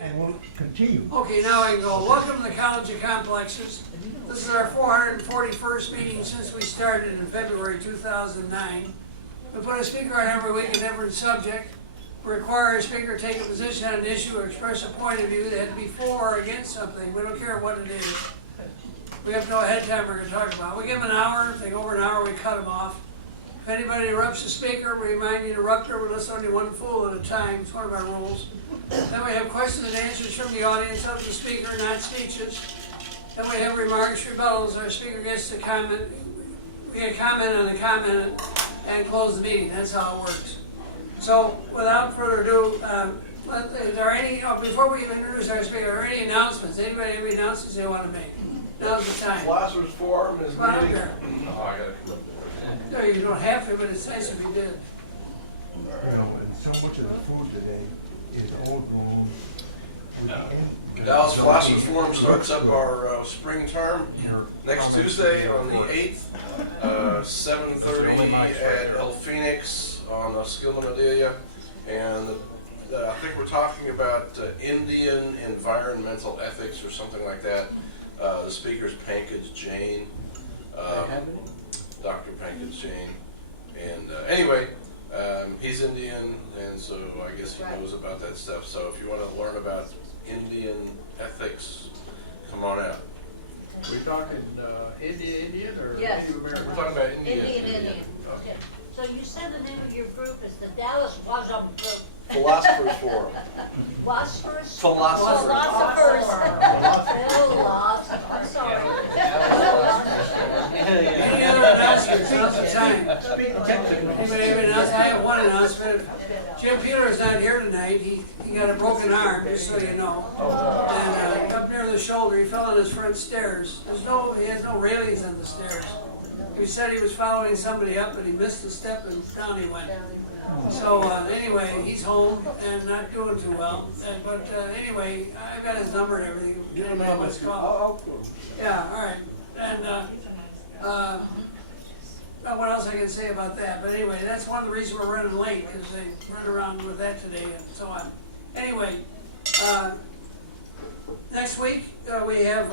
And we'll continue. Okay, now I can go. Welcome to the College of Complexes. This is our 441st meeting since we started in February 2009. We put a speaker on every week, a different subject. We require a speaker to take a position on an issue or express a point of view that had to be for or against something. We don't care what it is. We have no head time we're going to talk about. We give them an hour. If they go over an hour, we cut them off. If anybody interrupts the speaker, we remind the interrupter, we listen only one fool at a time. It's one of our rules. Then we have questions and answers from the audience of the speaker, not speeches. Then we have remarks, rebuttals. Our speaker gets to comment. We get a comment on the comment and close the meeting. That's how it works. So, without further ado, is there any, before we even introduce our speaker, are there any announcements? Anybody have any announcements they want to make? Now's the time. Philosophers Forum is Come on up meeting. there. Oh, I gotta come up there. No, you don't have to, but it's nice if you did. You know, and so much of the food today is all grown with the end. Dallas Philosophers Forum starts up our spring term next Tuesday on the 8th, 7:30 at El Phoenix on Skilma Madelia. And I think we're talking about Indian environmental ethics or something like that. The speaker's Pankaj Jain, Dr. Pankaj Jain. And anyway, he's Indian, and so I guess he knows about that stuff. So if you want to learn about Indian ethics, come on out. We're talking Indian or Yes. Native American? We're talking about Indian. Indian. Okay. So you said the name of your group is the Dallas Wasm Group. Philosophers Forum. Philosophers? Philosophers. Philosophers. Still lost. I'm sorry. Any other announcements? Now's the time. Anybody have any announcements? I have one announcement. Jim Peeler's not here tonight. He got a broken arm, just so you know. And up near the shoulder, he fell on his front stairs. He has no railings on the stairs. He said he was following somebody up, and he missed a step, and down he went. So anyway, he's home and not doing too well. But anyway, I've got his number and everything. You don't know what's called. Yeah, all right. And what else I can say about that? But anyway, that's one of the reasons we're running late, because they run around with that today and so on. Anyway, next week we have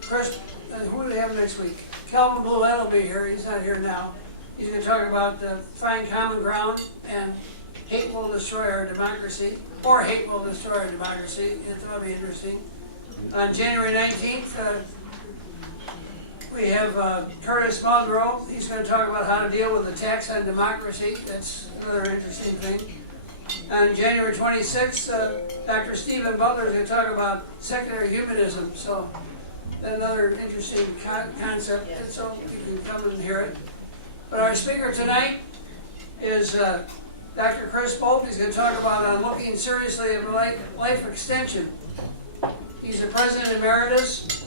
Chris. Who do we have next week? Calvin Bluett will be here. He's not here now. He's going to talk about find common ground and hate will destroy our democracy, or hate will destroy our democracy. It's going to be interesting. On January 19th, we have Curtis Muldrow. He's going to talk about how to deal with the tax on democracy. That's another interesting thing. On January 26th, Dr. Stephen Butler is going to talk about secular humanism. So another interesting concept, so you can come and hear it. But our speaker tonight is Dr. Chris Boldt. He's going to talk about looking seriously at life extension. He's a President Emeritus.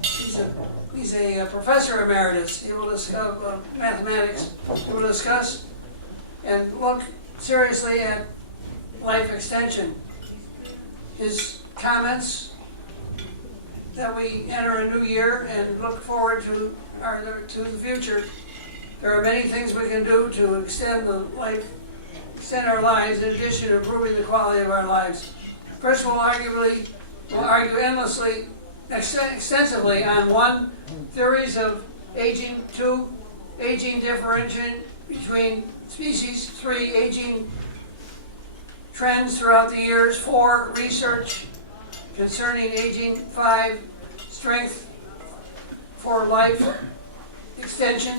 He's a Professor Emeritus. He will discuss mathematics. He will discuss and look seriously at life extension. His comments that we enter a new year and look forward to the future. There are many things we can do to extend our lives in addition to improving the quality of our lives. Chris will argue endlessly, extensively on 1, theories of aging, 2, aging differentiation between species, 3, aging trends throughout the years, 4, research concerning aging, 5, strength for life extension,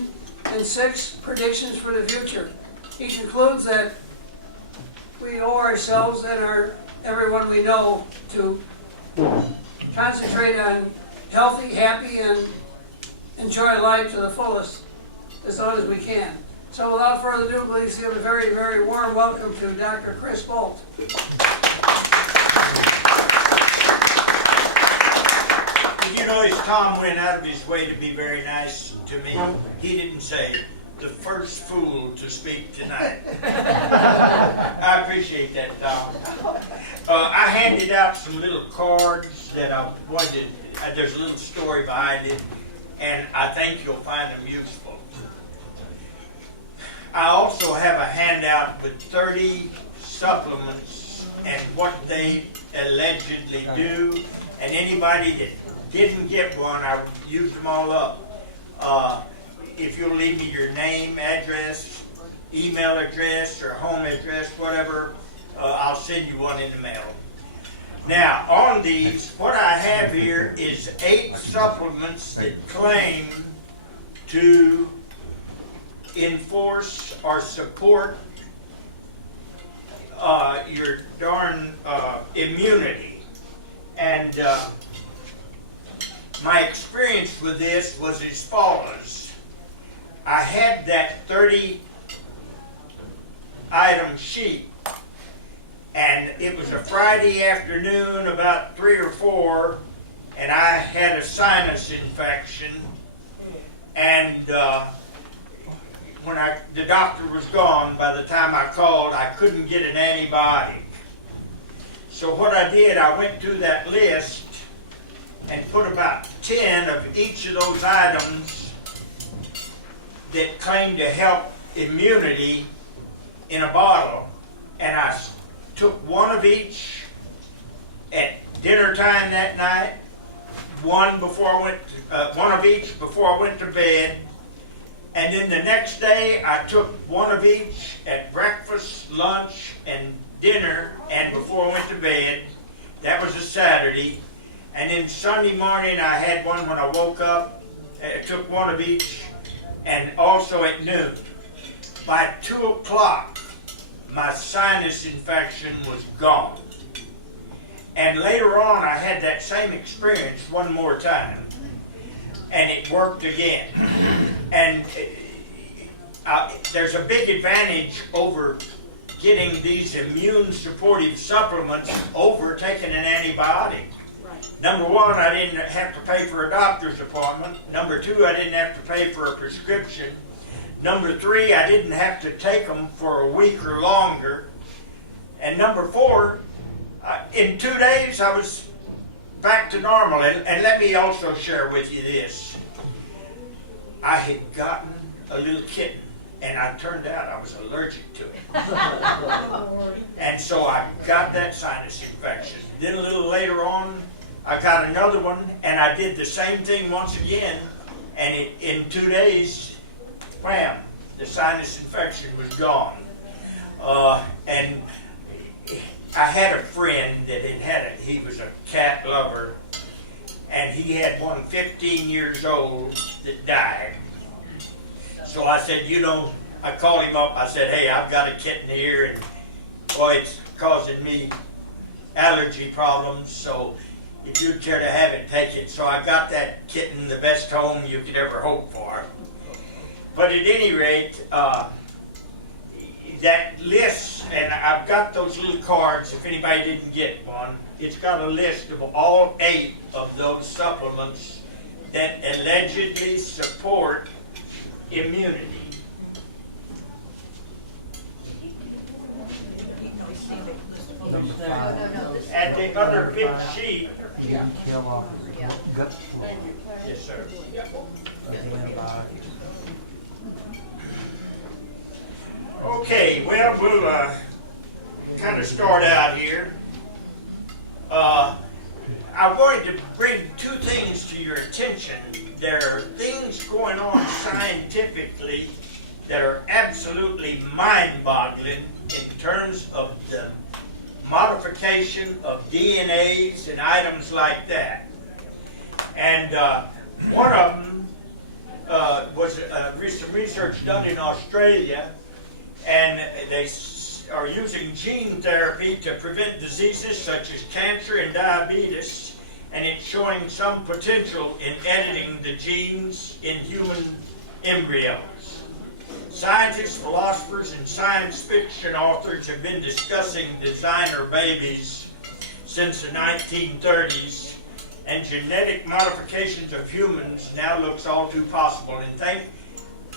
and 6, predictions for the future. He concludes that we owe ourselves and everyone we know to concentrate on healthy, happy, and enjoy life to the fullest as long as we can. So without further ado, please give a very, very warm welcome to Dr. Chris Boldt. Did you notice Tom went out of his way to be very nice to me? He didn't say, the first fool to speak tonight. I appreciate that, Tom. I handed out some little cards that I wanted. There's a little story behind it, and I think you'll find them useful. I also have a handout with 30 supplements and what they allegedly do, and anybody that didn't get one, I used them all up. If you'll leave me your name, address, email address, or home address, whatever, I'll send you one in the mail. Now, on these, what I have here is 8 supplements that claim to enforce or support your darn immunity. And my experience with this was as follows. I had that 30 item sheet, and it was a Friday afternoon about 3 or 4, and I had a sinus infection, and when the doctor was gone, by the time I called, I couldn't get an antibiotic. So what I did, I went through that list and put about 10 of each of those items that claim to help immunity in a bottle, and I took one of each at dinner time that night, one of each before I went to bed, and then the next day I took one of each at breakfast, lunch, and dinner, and before I went to bed. That was a Saturday. And then Sunday morning I had one when I woke up. I took one of each, and also at noon. By 2 o'clock, my sinus infection was gone. And later on, I had that same experience one more time, and it worked again. And there's a big advantage over getting these immune supportive supplements over taking an antibiotic. Number 1, I didn't have to pay for a doctor's appointment. Number 2, I didn't have to pay for a prescription. Number 3, I didn't have to take them for a week or longer. And number 4, in 2 days I was back to normal. And let me also share with you this. I had gotten a little kitten, and it turned out I was allergic to it. And so I got that sinus infection. Then a little later on, I got another one, and I did the same thing once again, and in 2 days, wham, the sinus infection was gone. And I had a friend that he was a cat lover, and he had one 15 years old that died. So I said, I called him up, I said, hey, I've got a kitten here, and boy, it's causing me allergy problems, so if you'd care to have it, take it. So I got that kitten the best home you could ever hope for. But at any rate, that list, and I've got those little cards, if anybody didn't get one, it's got a list of all 8 of those supplements that allegedly support immunity. Number 5, At the other big sheet, you didn't kill off gut flu. yes sir. Antibiotics. Okay, well, we'll kind of start out here. I wanted to bring 2 things to your attention. There are things going on scientifically that are absolutely mind-boggling in terms of the modification of DNAs and items like that. And one of them was some research done in Australia, and they are using gene therapy to prevent diseases such as cancer and diabetes, and it's showing some potential in editing the genes in human embryos. Scientists, philosophers, and science fiction authors have been discussing designer babies since the 1930s, and genetic modifications of humans now looks all too possible. And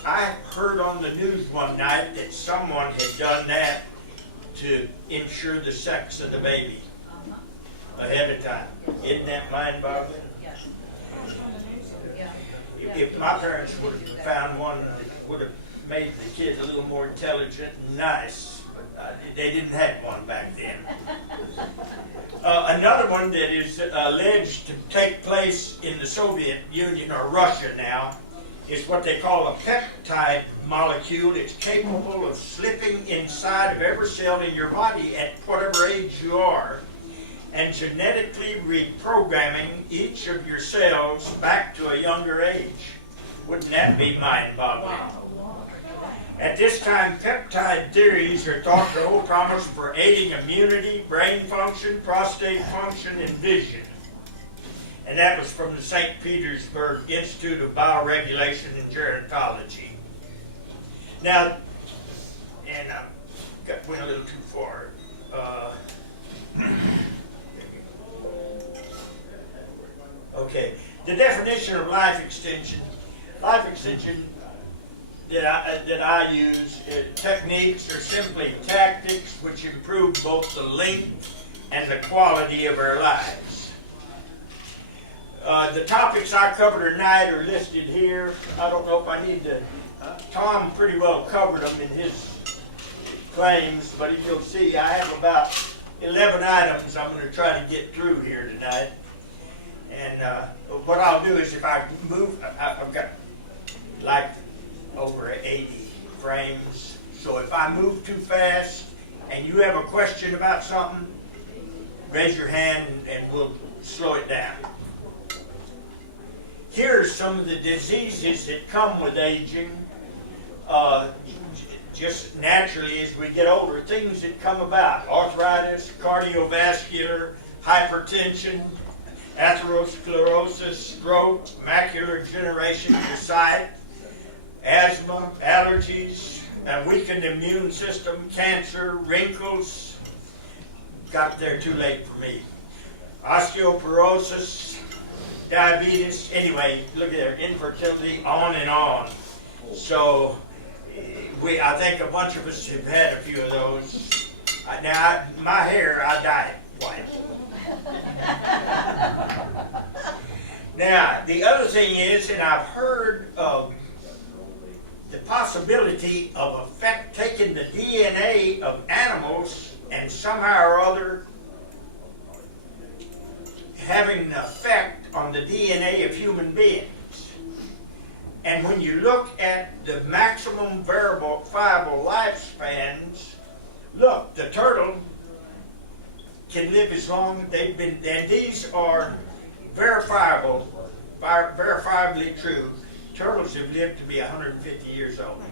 I heard on the news one night that someone had done that to ensure the sex of the baby ahead of time. Isn't that mind-boggling? If my parents would have found one that would have made the kids a little more intelligent and nice, but they didn't have one back then. Another one that is alleged to take place in the Soviet Union, or Russia now, is what they call a peptide molecule. It's capable of slipping inside of every cell in your body at whatever age you are, and genetically reprogramming each of your cells back to a younger age. Wouldn't that be mind-boggling? At this time, peptide theories are thought to hold promise for aiding immunity, brain function, prostate function, and vision. And that was from the St. Petersburg Institute of Bioregulation and Gerontology. Now, and I went a little too far. Okay, the definition of life extension. Life extension that I use, techniques are simply tactics which improve both the length and the quality of our lives. The topics I covered tonight are listed here. I don't know if I need to. Tom pretty well covered them in his claims, but as you'll see, I have about 11 items I'm going to try to get through here tonight. And what I'll do is, if I move, I've got like over 80 frames. So if I move too fast and you have a question about something, raise your hand and we'll slow it down. Here are some of the diseases that come with aging. Just naturally as we get older, things that come about: arthritis, cardiovascular, hypertension, atherosclerosis, stroke, macular degeneration of the sight, asthma, allergies, a weakened immune system, cancer, wrinkles. Got there too late for me. Osteoporosis, diabetes. Anyway, look at there, infertility, on and on. So I think a bunch of us have had a few of those. Now, my hair, I dye it white. Now, the other thing is, and I've heard of the possibility of taking the DNA of animals and somehow or other having an effect on the DNA of human beings. And when you look at the maximum viable lifespans, look, the turtle can live as long as they've been, and these are verifiably true. Turtles have lived to be 150 years old.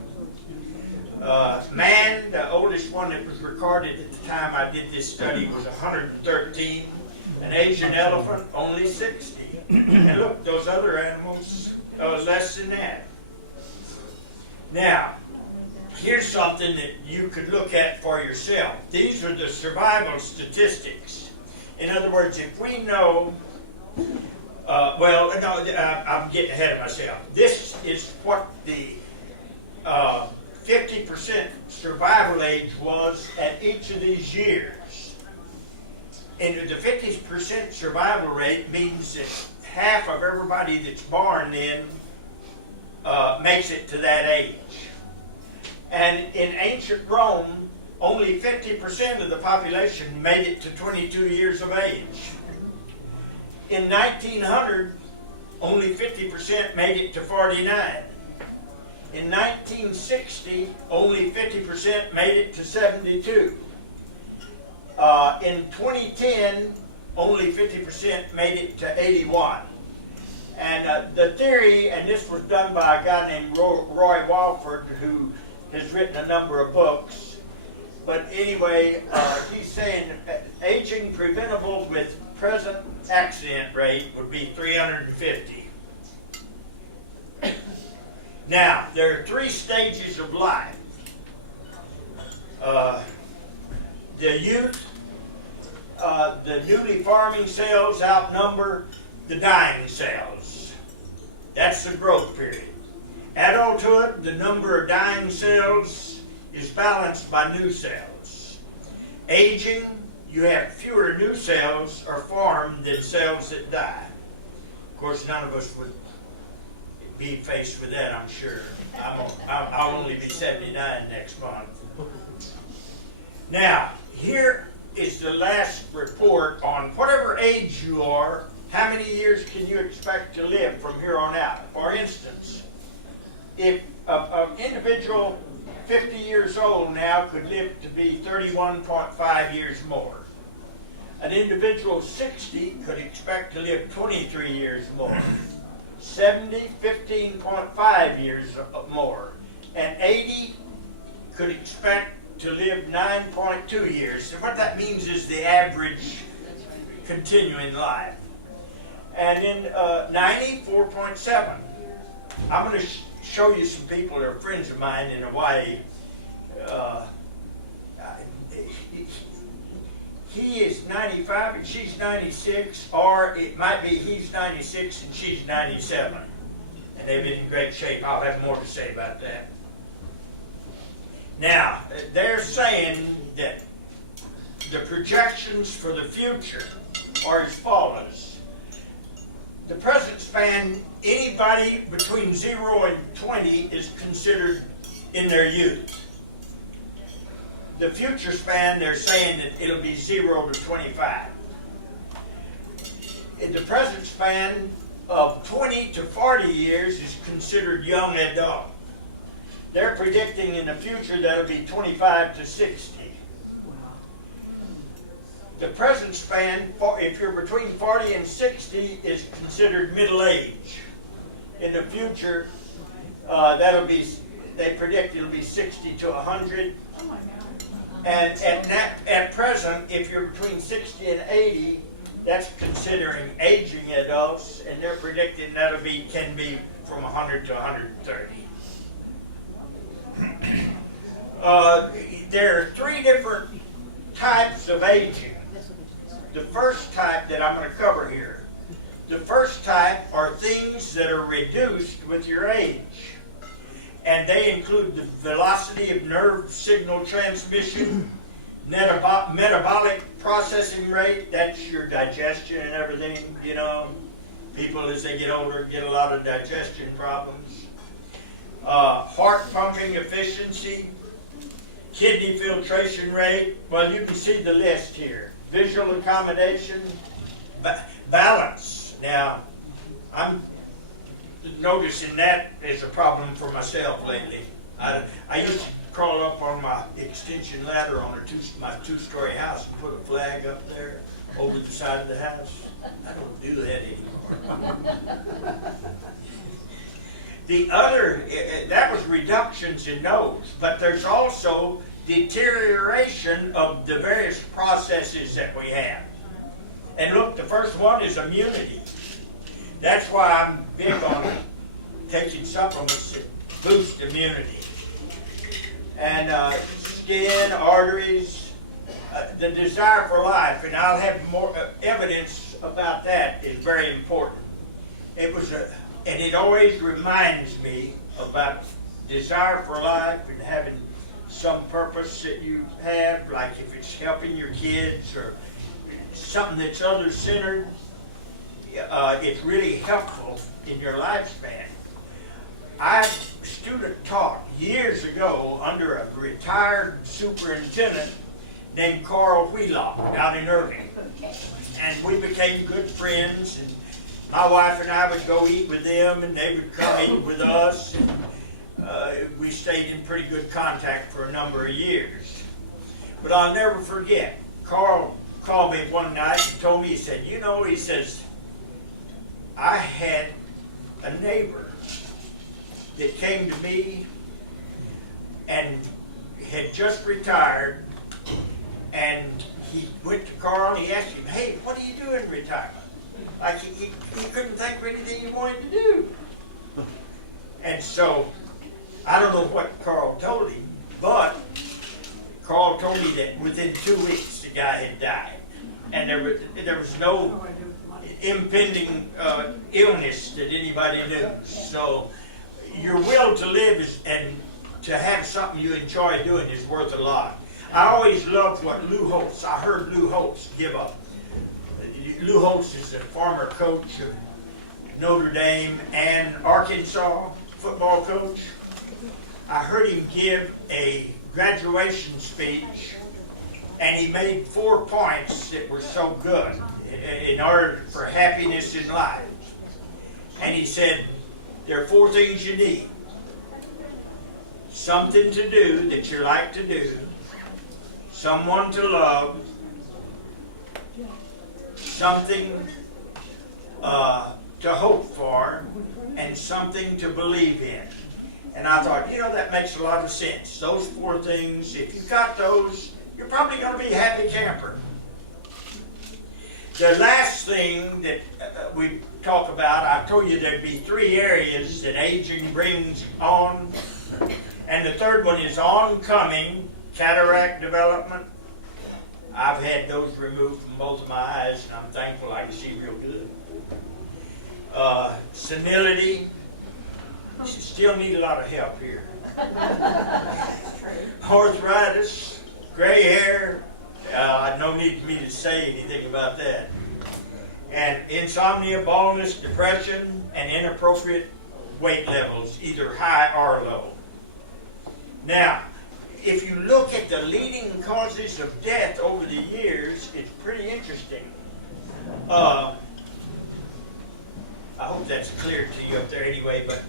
Man, the oldest one that was recorded at the time I did this study, was 113. An Asian elephant, only 60. And look, those other animals, less than that. Now, here's something that you could look at for yourself. These are the survival statistics. In other words, if we know, I'm getting ahead of myself. This is what the 50% survival age was at each of these years. And the 50% survival rate means that half of everybody that's born then makes it to that age. And in ancient Rome, only 50% of the population made it to 22 years of age. In 1900, only 50% made it to 49. In 1960, only 50% made it to 72. In 2010, only 50% made it to 81. And the theory, and this was done by a guy named Roy Walford, who has written a number of books. But anyway, he's saying aging preventable with present accident rate would be 350. Now, there are 3 stages of life. The youth, the newly forming cells outnumber the dying cells. That's the growth period. Adulthood, the number of dying cells is balanced by new cells. Aging, you have fewer new cells are formed than cells that die. Of course, none of us would be faced with that, I'm sure. I'll only be 79 next month. Now, here is the last report on whatever age you are, how many years can you expect to live from here on out? For instance, if an individual 50 years old now could live to be 31.5 years more. An individual 60 could expect to live 23 years more. 70, 15.5 years more. And 80 could expect to live 9.2 years. So what that means is the average continuing life. And in 90, 4.7. I'm going to show you some people that are friends of mine in Hawaii. He is 95 and she's 96, or it might be he's 96 and she's 97. And they've been in great shape. I'll have more to say about that. Now, they're saying that the projections for the future are as follows. The present span, anybody between 0 and 20 is considered in their youth. The future span, they're saying that it'll be 0 to 25. In the present span of 20 to 40 years is considered young adult. They're predicting in the future that'll be 25 to 60. The present span, if you're between 40 and 60, is considered middle age. In the future, they predict it'll be 60 to 100. And at present, if you're between 60 and 80, that's considering aging adults, and they're predicting can be from 100 to 130. There are 3 different types of aging. The first type that I'm going to cover here. The first type are things that are reduced with your age. And they include the velocity of nerve signal transmission, metabolic processing rate, that's your digestion and everything, you know. People as they get older get a lot of digestion problems. Heart pumping efficiency, kidney filtration rate, well, you can see the list here. Visual accommodation, balance. Now, I'm noticing that is a problem for myself lately. I used to crawl up on my extension ladder on my 2-story house and put a flag up there over the side of the house. I don't do that anymore. The other, that was reductions in those, but there's also deterioration of the various processes that we have. And look, the first one is immunity. That's why I'm big on taking supplements that boost immunity. And skin, arteries, the desire for life, and I'll have more evidence about that is very important. And it always reminds me about desire for life and having some purpose that you have, like if it's helping your kids or something that's other-centered, it's really helpful in your lifespan. I student taught years ago under a retired superintendent named Carl Wheelock out in Irving. And we became good friends, and my wife and I would go eat with them, and they would come eat with us. And, we stayed in pretty good contact for a number of years. But I'll never forget, Carl called me one night and told me, he said, you know, he says, I had a neighbor that came to me and had just retired, and he went to Carl and he asked him, hey, what do you do in retirement? Like he couldn't think of anything he wanted to do. And so, I don't know what Carl told him, but Carl told me that within 2 weeks the guy had died. And there was no impending illness that anybody knew. So your will to live and to have something you enjoy doing is worth a lot. I always loved what Lou Holtz, I heard Lou Holtz give up. Lou Holtz is a former coach of Notre Dame and Arkansas football coach. I heard him give a graduation speech And he made 4 points that were so good in order for happiness in life. And he said, there are 4 things you need. Something to do that you like to do, someone to love, something to hope for, and something to believe in. And I thought, that makes a lot of sense. Those 4 things, if you've got those, you're probably going to be a happy camper. The last thing that we talk about, I told you there'd be 3 areas that aging brings on. And the third one is oncoming cataract development. I've had those removed from both of my eyes, and I'm thankful I can see real good. Senility. You still need a lot of help here. Arthritis, gray hair. No need for me to say anything about that. And insomnia, baldness, depression, and inappropriate weight levels, either high or low. Now, if you look at the leading causes of death over the years, it's pretty interesting. I hope that's clear to you up there anyway, but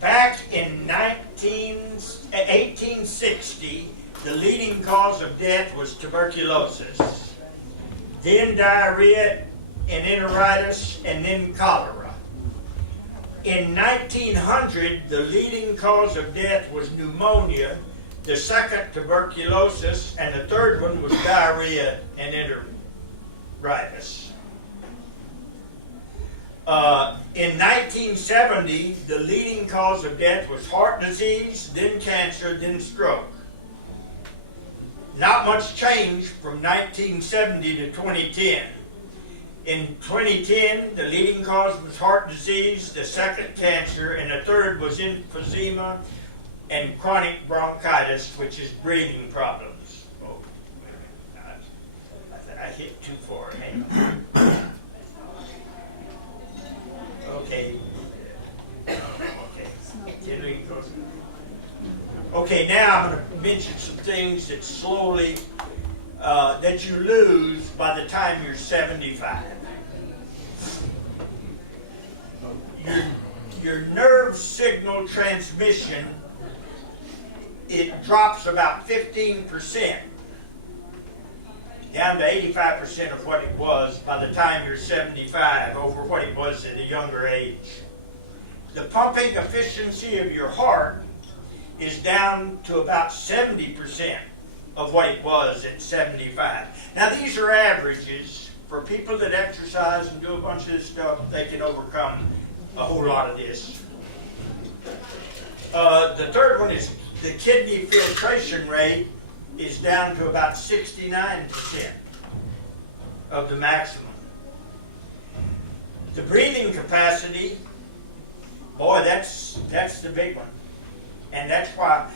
back in 1860, the leading cause of death was tuberculosis, then diarrhea, and enteritis, and then cholera. In 1900, the leading cause of death was pneumonia, the second tuberculosis, and the third one was diarrhea and enteritis. In 1970, the leading cause of death was heart disease, then cancer, then stroke. Not much change from 1970 to 2010. In 2010, the leading cause was heart disease, the second cancer, and the third was emphysema and chronic bronchitis, which is breathing problems. Oh, I hit too far. Hang on. Okay. Okay, now I'm going to mention some things that slowly, that you lose by the time you're 75. Your nerve signal transmission, it drops about 15%, down to 85% of what it was by the time you're 75 over what it was at a younger age. The pumping efficiency of your heart is down to about 70% of what it was at 75. Now these are averages. For people that exercise and do a bunch of this stuff, they can overcome a whole lot of this. The third one is the kidney filtration rate is down to about 69% of the maximum. The breathing capacity, boy, that's the big one. And that's why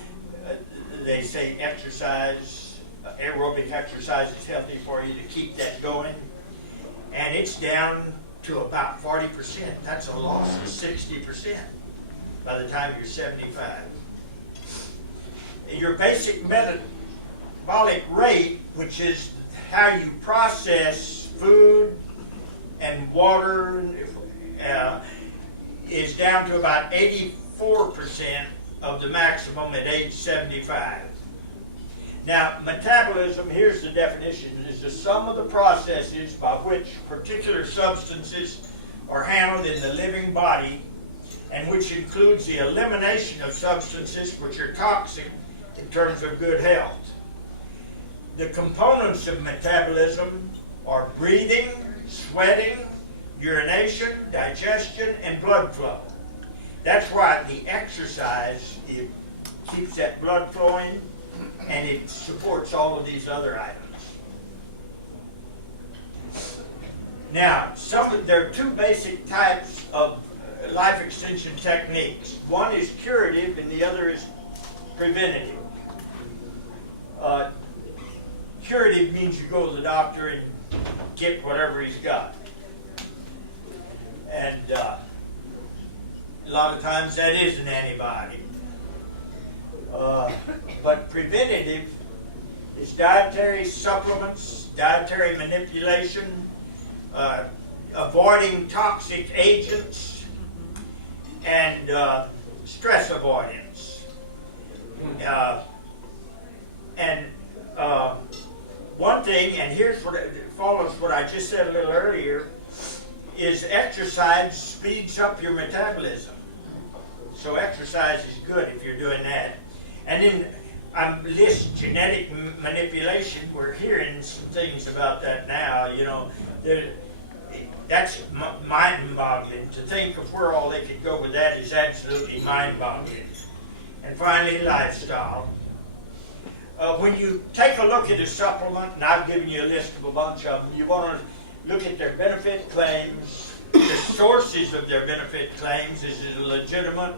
they say exercise, aerobic exercise is healthy for you to keep that going. And it's down to about 40%. That's a loss of 60% by the time you're 75. Your basic metabolic rate, which is how you process food and water, is down to about 84% of the maximum at age 75. Now, metabolism, here's the definition, is the sum of the processes by which particular substances are handled in the living body, and which includes the elimination of substances which are toxic in terms of good health. The components of metabolism are breathing, sweating, urination, digestion, and blood flow. That's why the exercise, it keeps that blood flowing, and it supports all of these other items. Now, there are 2 basic types of life extension techniques. One is curative and the other is preventative. Curative means you go to the doctor and get whatever he's got. And a lot of times that is an antibiotic. But preventative is dietary supplements, dietary manipulation, avoiding toxic agents, and stress avoidance. One thing, and here's what it follows what I just said a little earlier, is exercise speeds up your metabolism. So exercise is good if you're doing that. And then list genetic manipulation. We're hearing some things about that now. You know, that's mind-boggling. To think of where all they could go with that is absolutely mind-boggling. And finally, lifestyle. When you take a look at a supplement, and I've given you a list of a bunch of them, you want to look at their benefit claims, the sources of their benefit claims. Is it legitimate?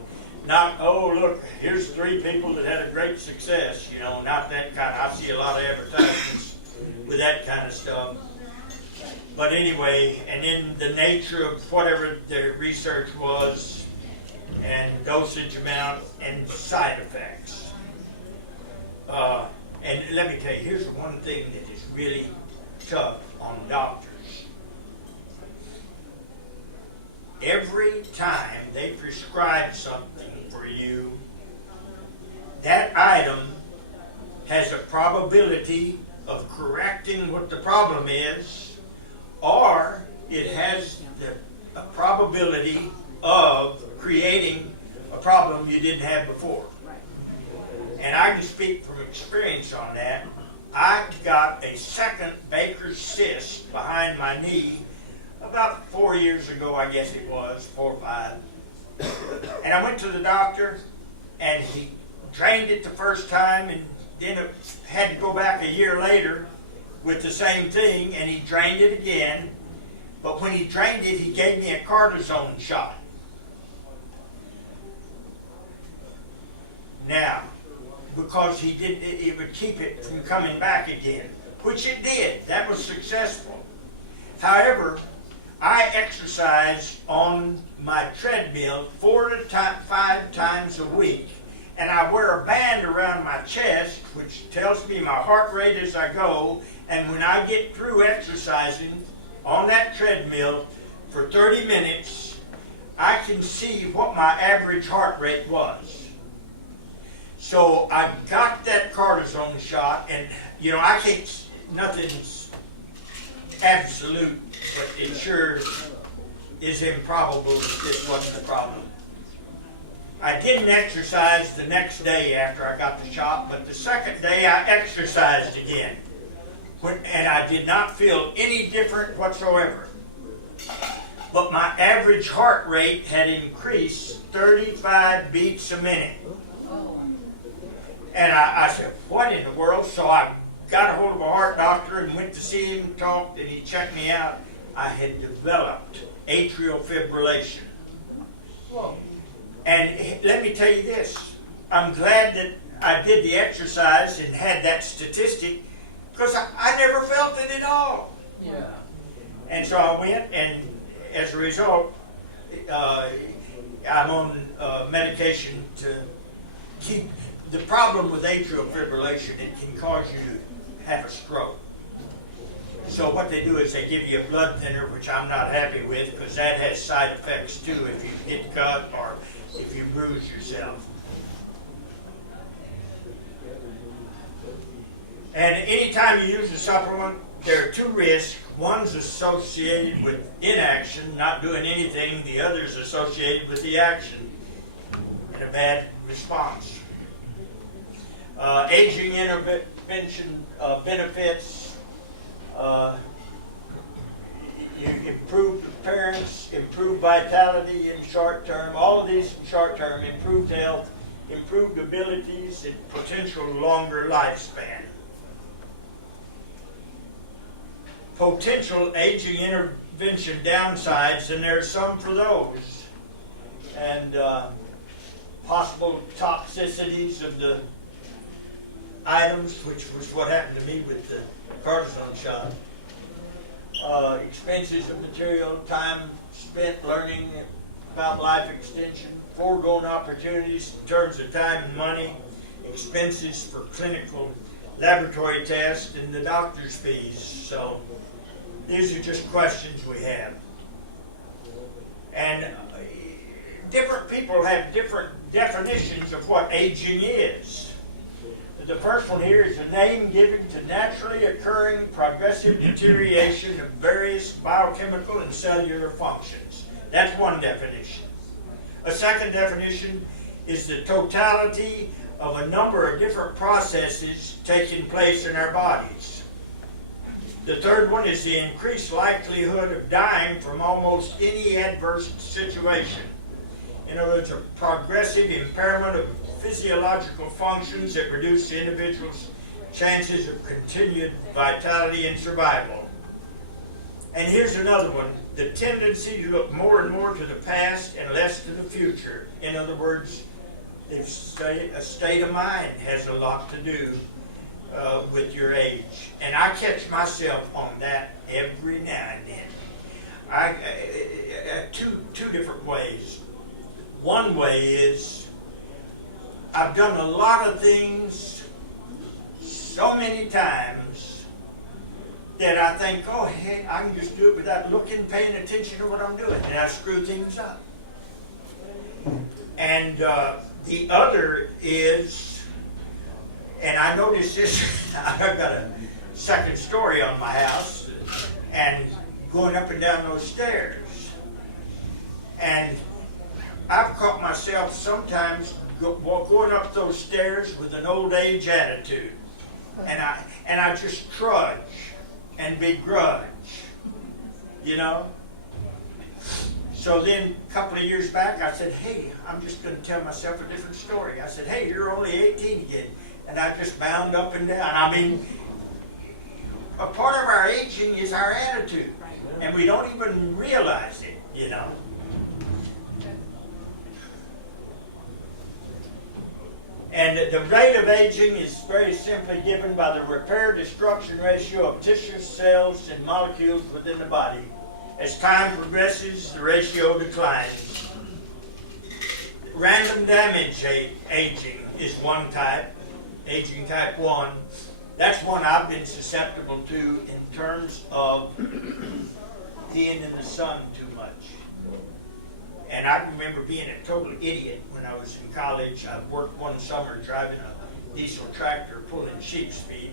Not, oh, look, here's 3 people that had a great success, you know, not that kind. I see a lot of advertisements with that kind of stuff. But anyway, and then the nature of whatever their research was, and dosage amount, and side effects. And let me tell you, here's one thing that is really tough on doctors. Every time they prescribe something for you, that item has a probability of correcting what the problem is, or it has a probability of creating a problem you didn't have before. And I can speak from experience on that. I got a second Baker's cyst behind my knee about 4 years ago, I guess it was, 4 or 5. And I went to the doctor, and he drained it the first time, and then it had to go back a year later with the same thing, and he drained it again. But when he drained it, he gave me a cortisone shot. Now, because it would keep it from coming back again, which it did. That was successful. However, I exercise on my treadmill 4 to 5 times a week, and I wear a band around my chest, which tells me my heart rate as I go, and when I get through exercising on that treadmill for 30 minutes, I can see what my average heart rate was. So I got that cortisone shot, and you know, I can't, nothing's absolute, but it sure is improbable that this wasn't the problem. I didn't exercise the next day after I got the shot, but the second day I exercised again. And I did not feel any different whatsoever. But my average heart rate had increased 35 beats a minute. And I said, what in the world? So I got a hold of a heart doctor and went to see him, talked, and he checked me out. I had developed atrial fibrillation. Whoa. And let me tell you this, I'm glad that I did the exercise and had that statistic, because I never felt it at all. Yeah. And so I went, and as a result, I'm on medication to keep. The problem with atrial fibrillation, it can cause you to have a stroke. So what they do is they give you a blood thinner, which I'm not happy with, because that has side effects too if you get cut or if you bruise yourself. And anytime you use a supplement, there are 2 risks. One's associated with inaction, not doing anything. The other's associated with the action and a bad response. Aging intervention benefits, you improved appearance, improved vitality in short term, all of these short term, improved health, improved abilities, and potential longer lifespan. Potential aging intervention downsides, and there are some for those, and possible toxicities of the items, which was what happened to me with the cortisone shot. Expenses of material, time spent learning about life extension, foregone opportunities in terms of time and money, expenses for clinical laboratory tests, and the doctor's fees. So these are just questions we have. And different people have different definitions of what aging is. The first one here is a name given to naturally occurring progressive deterioration of various biochemical and cellular functions. That's one definition. A second definition is the totality of a number of different processes taking place in our bodies. The third one is the increased likelihood of dying from almost any adverse situation. In other words, a progressive impairment of physiological functions that reduce the individual's chances of continued vitality and survival. And here's another one, the tendency to look more and more to the past and less to the future. In other words, a state of mind has a lot to do with your age. And I catch myself on that every now and then. Two different ways. One way is I've done a lot of things so many times that I think, oh, hey, I can just do it without looking, paying attention to what I'm doing, and I screw things up. And the other is, and I noticed this, I've got a second story on my house, and going up and down those stairs. And I've caught myself sometimes going up those stairs with an old age attitude. And I just trudge and begrudge, you know? So then a couple of years back, I said, hey, I'm just going to tell myself a different story. I said, hey, you're only 18 again. And I just bound up and down. I mean, a part of our aging is our attitude. And we don't even realize it, you know? And the rate of aging is very simply given by the repair-destruction ratio of tissues, cells, and molecules within the body. As time progresses, the ratio declines. Random damage aging is one type, aging type 1. That's one I've been susceptible to in terms of being in the sun too much. And I remember being a total idiot when I was in college. I worked one summer driving a diesel tractor pulling sheep's feed.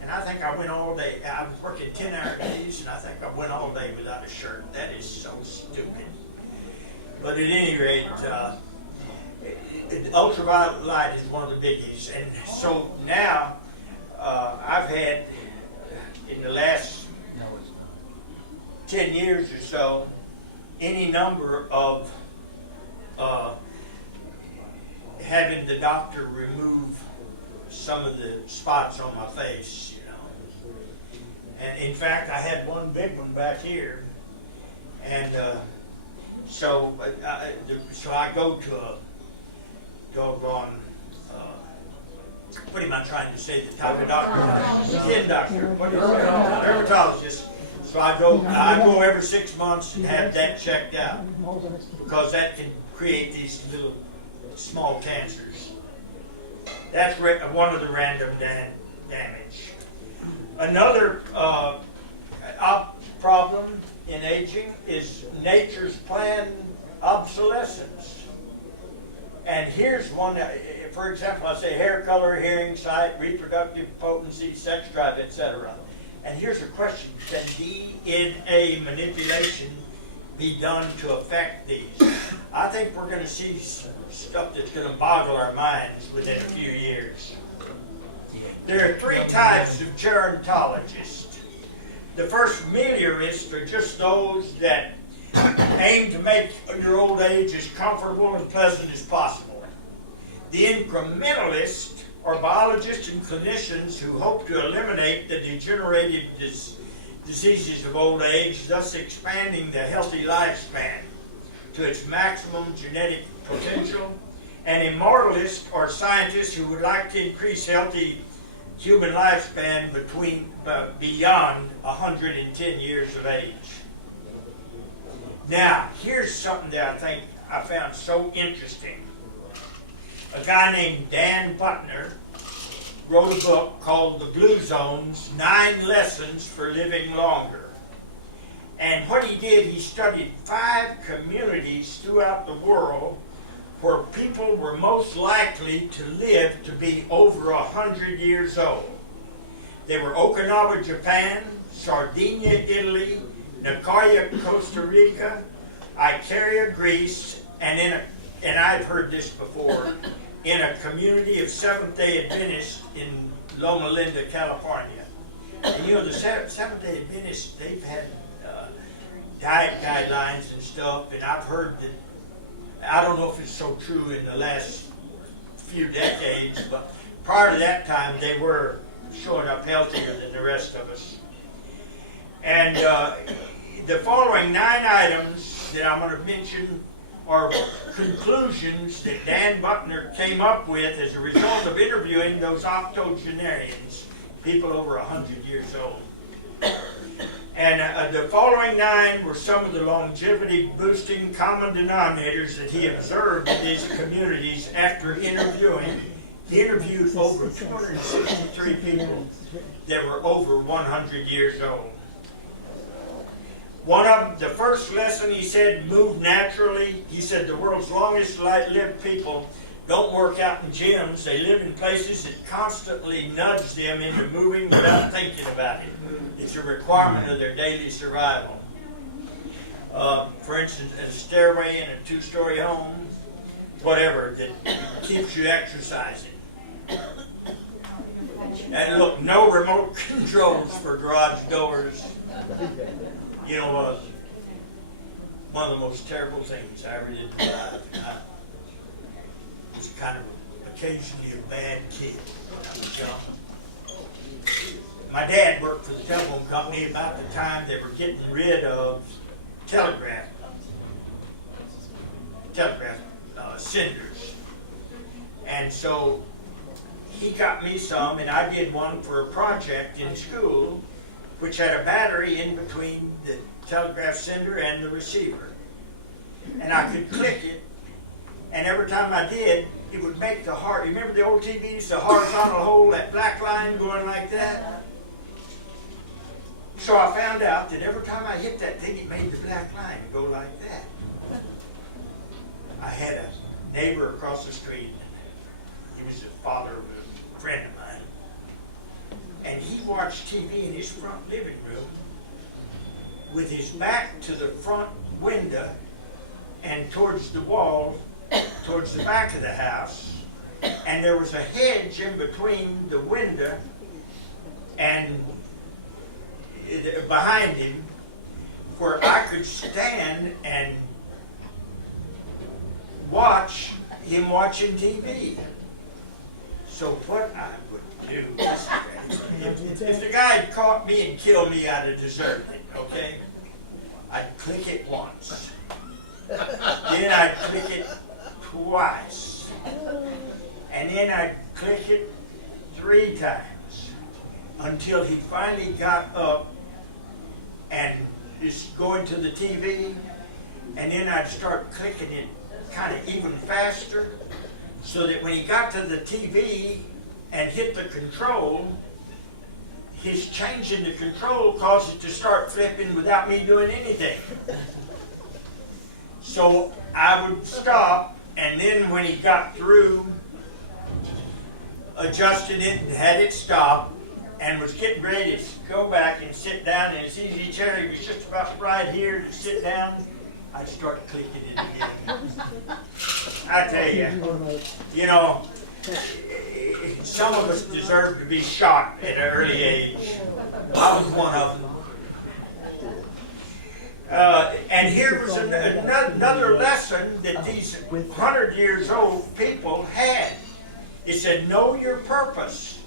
And I think I went all day. I was working 10-hour days, and I think I went all day without a shirt. That is so stupid. But at any rate, ultraviolet light is one of the biggies. And so now I've had, in the last 10 years or so, any number of having the doctor remove some of the spots on my face, you know. And in fact, I had one big one back here, and so I go to a doggone. What am I trying to say? The type of doctor, skin doctor, what is it? Dermatologist. So I go every 6 months and have that checked out, because that can create these little small cancers. That's one of the random damage. Another problem in aging is nature's planned obsolescence. And here's one, for example, I say hair color, hearing, sight, reproductive potency, sex drive, etc. And here's a question: can DNA manipulation be done to affect these? I think we're going to see stuff that's going to boggle our minds within a few years. There are 3 types of gerontologists. The first familiarists are just those that aim to make your old age as comfortable and pleasant as possible. The incrementalists are biologists and clinicians who hope to eliminate the degenerative diseases of old age, thus expanding the healthy lifespan to its maximum genetic potential. And immortalists are scientists who would like to increase healthy human lifespan beyond 110 years of age. Now, here's something that I think I found so interesting. A guy named Dan Butner wrote a book called The Blue Zones, 9 Lessons for Living Longer. And what he did, he studied 5 communities throughout the world where people were most likely to live to be over 100 years old. They were Okinawa, Japan, Sardinia, Italy, Nicoya, Costa Rica, Icaria, Greece, and I've heard this before, in a community of Seventh-day Adventists in Loma Linda, California. And you know, the Seventh-day Adventists, they've had diet guidelines and stuff, and I've heard that, I don't know if it's so true in the last few decades, but prior to that time, they were showing up healthier than the rest of us. And the following 9 items that I'm going to mention are conclusions that Dan Buckner came up with as a result of interviewing those octogenarians, people over 100 years old. And the following 9 were some of the longevity-boosting common denominators that he observed in these communities after interviewing. He interviewed over 263 people that were over 100 years old. One of them, the first lesson, he said, move naturally. He said the world's longest lived people don't work out in gyms. They live in places that constantly nudge them into moving without thinking about it. It's a requirement of their daily survival. For instance, a stairway in a 2-story home, whatever, that keeps you exercising. And look, no remote controls for garage doors. You know, one of the most terrible things I ever did in my life. I was kind of occasionally a bad kid when I was young. My dad worked for the telephone company about the time they were getting rid of telegraph cinders. And so he got me some, and I did one for a project in school which had a battery in between the telegraph cinder and the receiver. And I could click it, and every time I did, it would make the heart. Remember the old TVs, the horizontal hole, that black line going like that? So I found out that every time I hit that thing, it made the black line go like that. I had a neighbor across the street. He was the father of a friend of mine. And he watched TV in his front living room with his back to the front window and towards the wall, towards the back of the house. And there was a hedge in between the window and behind him where I could stand and watch him watching TV. So what I would do, if the guy had caught me and killed me, I'd have deserved it, okay? I'd click it once. Then I'd click it twice. And then I'd click it 3 times until he finally got up and is going to the TV, and then I'd start clicking it kind of even faster, so that when he got to the TV and hit the control, his changing the control caused it to start flipping without me doing anything. So I would stop, and then when he got through adjusted it and had it stop, and was getting ready to go back and sit down in his easy chair, he was just about right here to sit down, I'd start clicking it again. I tell you know, some of us deserve to be shot at an early age. I was one of them. And here was another lesson that these 100 years old people had. It said, know your purpose,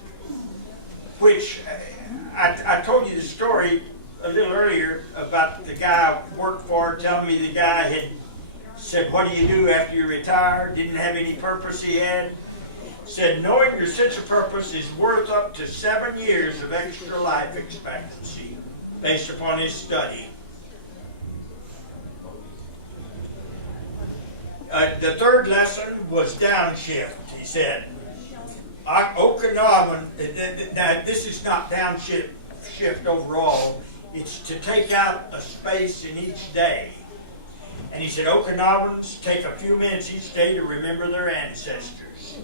which I told you the story a little earlier about the guy I worked for telling me the guy had said, what do you do after you retire? Didn't have any purpose he had. Said, knowing your sense of purpose is worth up to 7 years of extra life expectancy based upon his study. The third lesson was downshift, he said. Okinawan, now this is not downshift overall, it's to take out a space in each day. And he said Okinawans take a few minutes each day to remember their ancestors.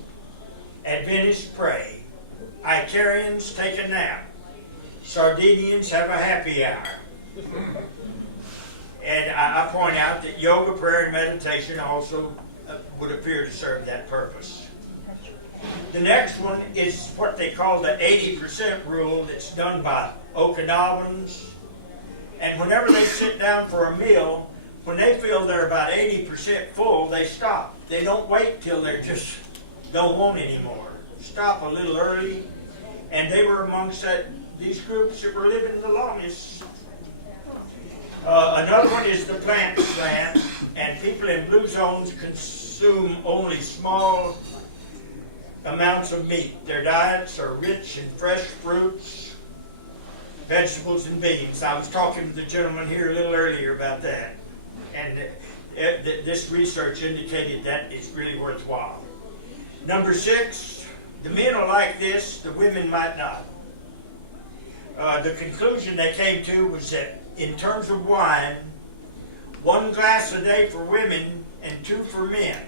Adventists pray. Icarians take a nap. Sardinians have a happy hour. And I point out that yoga, prayer, and meditation also would appear to serve that purpose. The next one is what they call the 80% rule that's done by Okinawans. And whenever they sit down for a meal, when they feel they're about 80% full, they stop. They don't wait till they just don't want anymore. Stop a little early. And they were amongst these groups that were living the longest. Another one is the plant slant, and people in blue zones consume only small amounts of meat. Their diets are rich in fresh fruits, vegetables, and beans. I was talking to the gentleman here a little earlier about that, and this research indicated that it's really worthwhile. Number 6, the men are like this, the women might not. The conclusion they came to was that in terms of wine, 1 glass a day for women and 2 for men,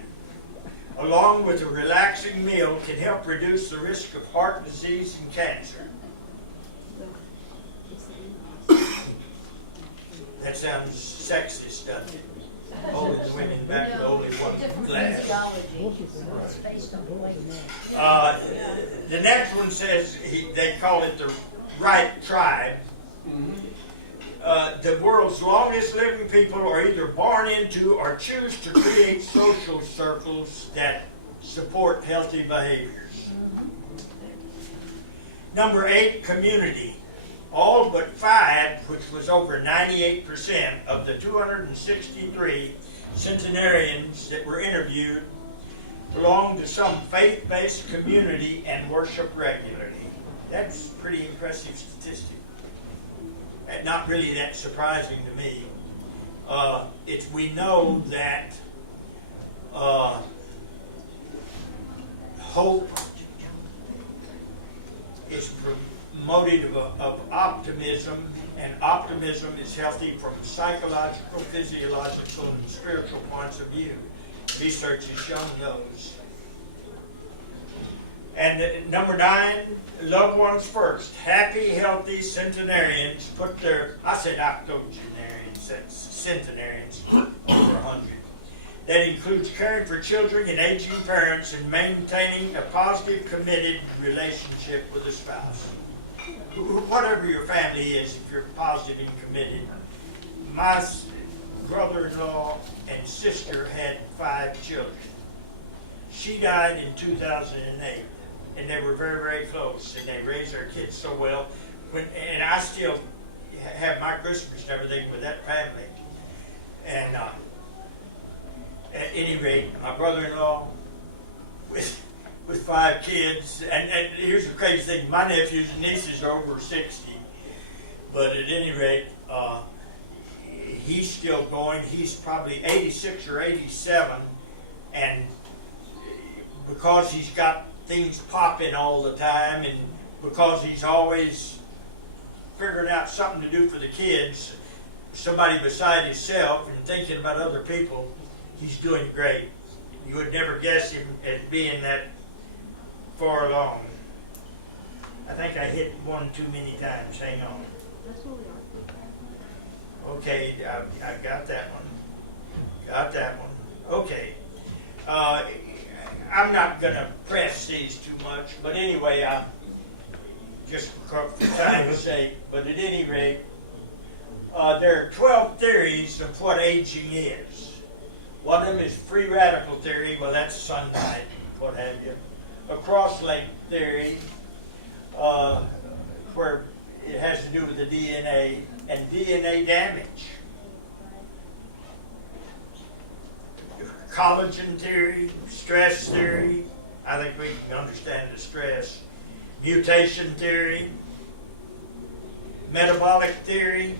along with a relaxing meal, can help reduce the risk of heart disease and cancer. That sounds sexist, doesn't it? Only the women back to only 1 glass. The next one says, they call it the right tribe. The world's longest living people are either born into or choose to create social circles that support healthy behaviors. Number 8, community. All but 5, which was over 98% of the 263 centenarians that were interviewed, belonged to some faith-based community and worship regularly. That's a pretty impressive statistic. Not really that surprising to me. We know that hope is promotive of optimism, and optimism is healthy from psychological, physiological, and spiritual points of view. Research has shown those. And number 9, loved ones first. Happy, healthy centenarians put their, I said octogenarians, that's centenarians, over 100. That includes caring for children and aging parents and maintaining a positive, committed relationship with a spouse. Whatever your family is, if you're positive and committed. My brother-in-law and sister had 5 children. She died in 2008. And they were very, very close, and they raised their kids so well. And I still have my Christmas and everything with that family. And at any rate, my brother-in-law with 5 kids, and here's the crazy thing: my nephews and nieces are over 60. But at any rate, he's still going. He's probably 86 or 87, and because he's got things popping all the time, and because he's always figuring out something to do for the kids, somebody beside himself, and thinking about other people, he's doing great. You would never guess him as being that far along. I think I hit 1 too many times. Hang on. Okay, I got that one. Got that one. Okay. I'm not going to press these too much, but anyway, just for time's sake, but at any rate, there are 12 theories of what aging is. One of them is free radical theory, well, that's sunlight, what have you. A cross-link theory, where it has to do with the DNA, and DNA damage. Collagen theory, stress theory, I think we can understand the stress. Mutation theory, metabolic theory,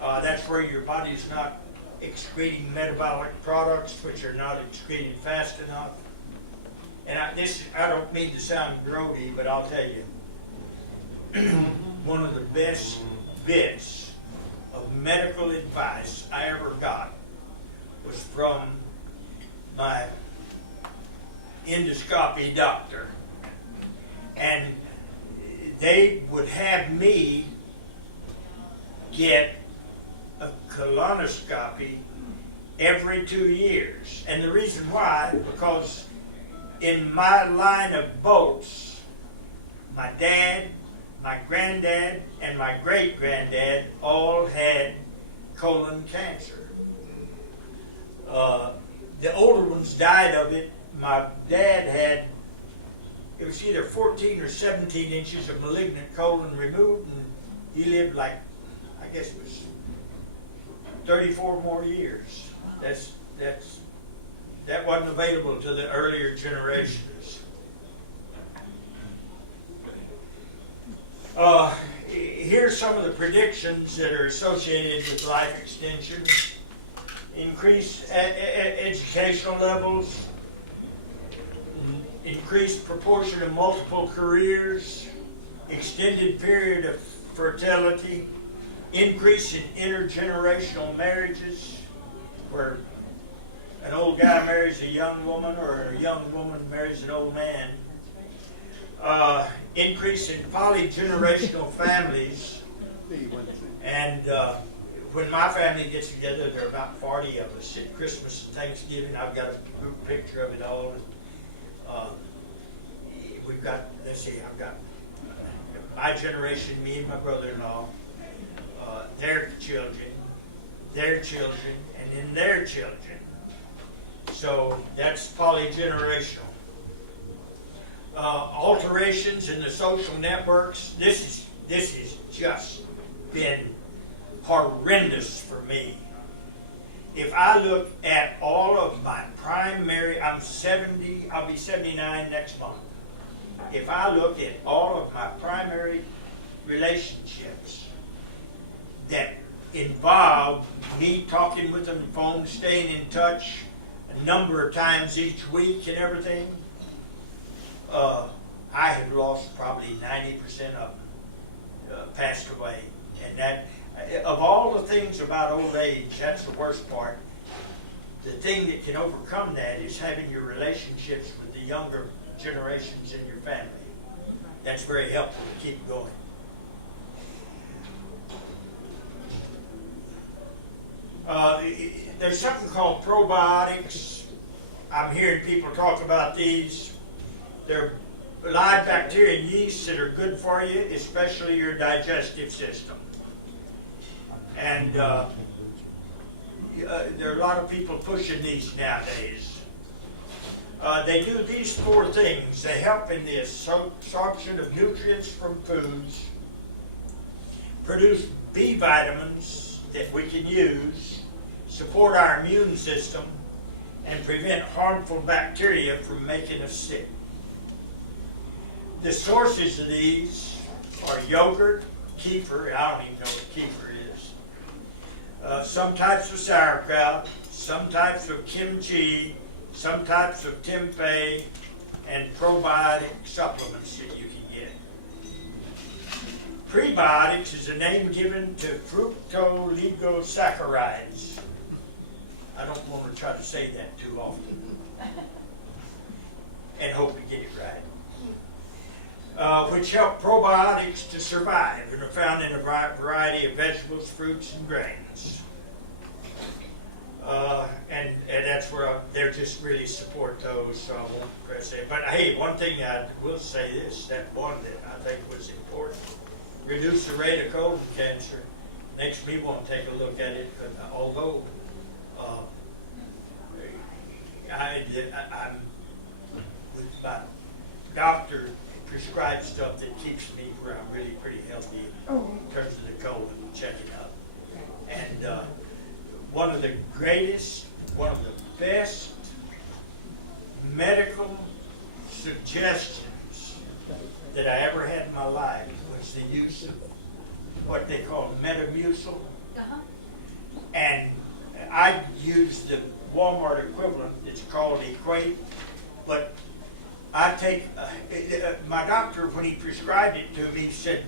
that's where your body's not excreting metabolic products which are not excreted fast enough. and I don't mean to sound grody, but I'll tell you, one of the best bits of medical advice I ever got was from my endoscopy doctor. And they would have me get a colonoscopy every 2 years. And the reason why, because in my line of bolts, my dad, my granddad, and my great-granddad all had colon cancer. The older ones died of it. My dad had, it was either 14 or 17 inches of malignant colon removed, and he lived like, I guess it was 34 more years. That wasn't available to the earlier generations. Here's some of the predictions that are associated with life extension. Increased educational levels, increased proportion of multiple careers, extended period of fertility, increase in intergenerational marriages, where an old guy marries a young woman or a young woman marries an old man, increase in polygenerational families, and when my family gets together, there are about 40 of us at Christmas and Thanksgiving. I've got a group picture of it all. We've got, let's see, I've got my generation, me and my brother-in-law, their children, and then their children. So that's polygenerational. Alterations in the social networks. This has just been horrendous for me. If I look at all of my primary, I'm 70, I'll be 79 next month. If I look at all of my primary relationships that involve me talking with them, phone, staying in touch a number of times each week and everything, I have lost probably 90% of them, passed away. And that, of all the things about old age, that's the worst part. The thing that can overcome that is having your relationships with the younger generations in your family. That's very helpful to keep going. There's something called probiotics. I'm hearing people talk about these. They're live bacteria and yeasts that are good for you, especially your digestive system. And there are a lot of people pushing these nowadays. They do these 4 things. They help in the absorption of nutrients from foods, produce B vitamins that we can use, support our immune system, and prevent harmful bacteria from making us sick. The sources of these are yogurt, kefir, I don't even know what kefir is, some types of sauerkraut, some types of kimchi, some types of tempeh, and probiotic supplements that you can get. Prebiotics is a name given to fructooligosaccharides. I don't want to try to say that too often and hope to get it right. Which help probiotics to survive and are found in a variety of vegetables, fruits, and grains. And that's where they're just really support those, so I won't press it. But hey, one thing I will say this, that one that I think was important, reduce the rate of colon cancer, makes me want to take a look at it, although I'm with my doctor prescribed stuff that keeps me where I'm really pretty healthy in terms of the colon, checking up. And one of the best medical suggestions that I ever had in my life was the use of what they call Metamucil. And I use the Walmart equivalent. It's called Equate, but I take, my doctor, when he prescribed it to me, said,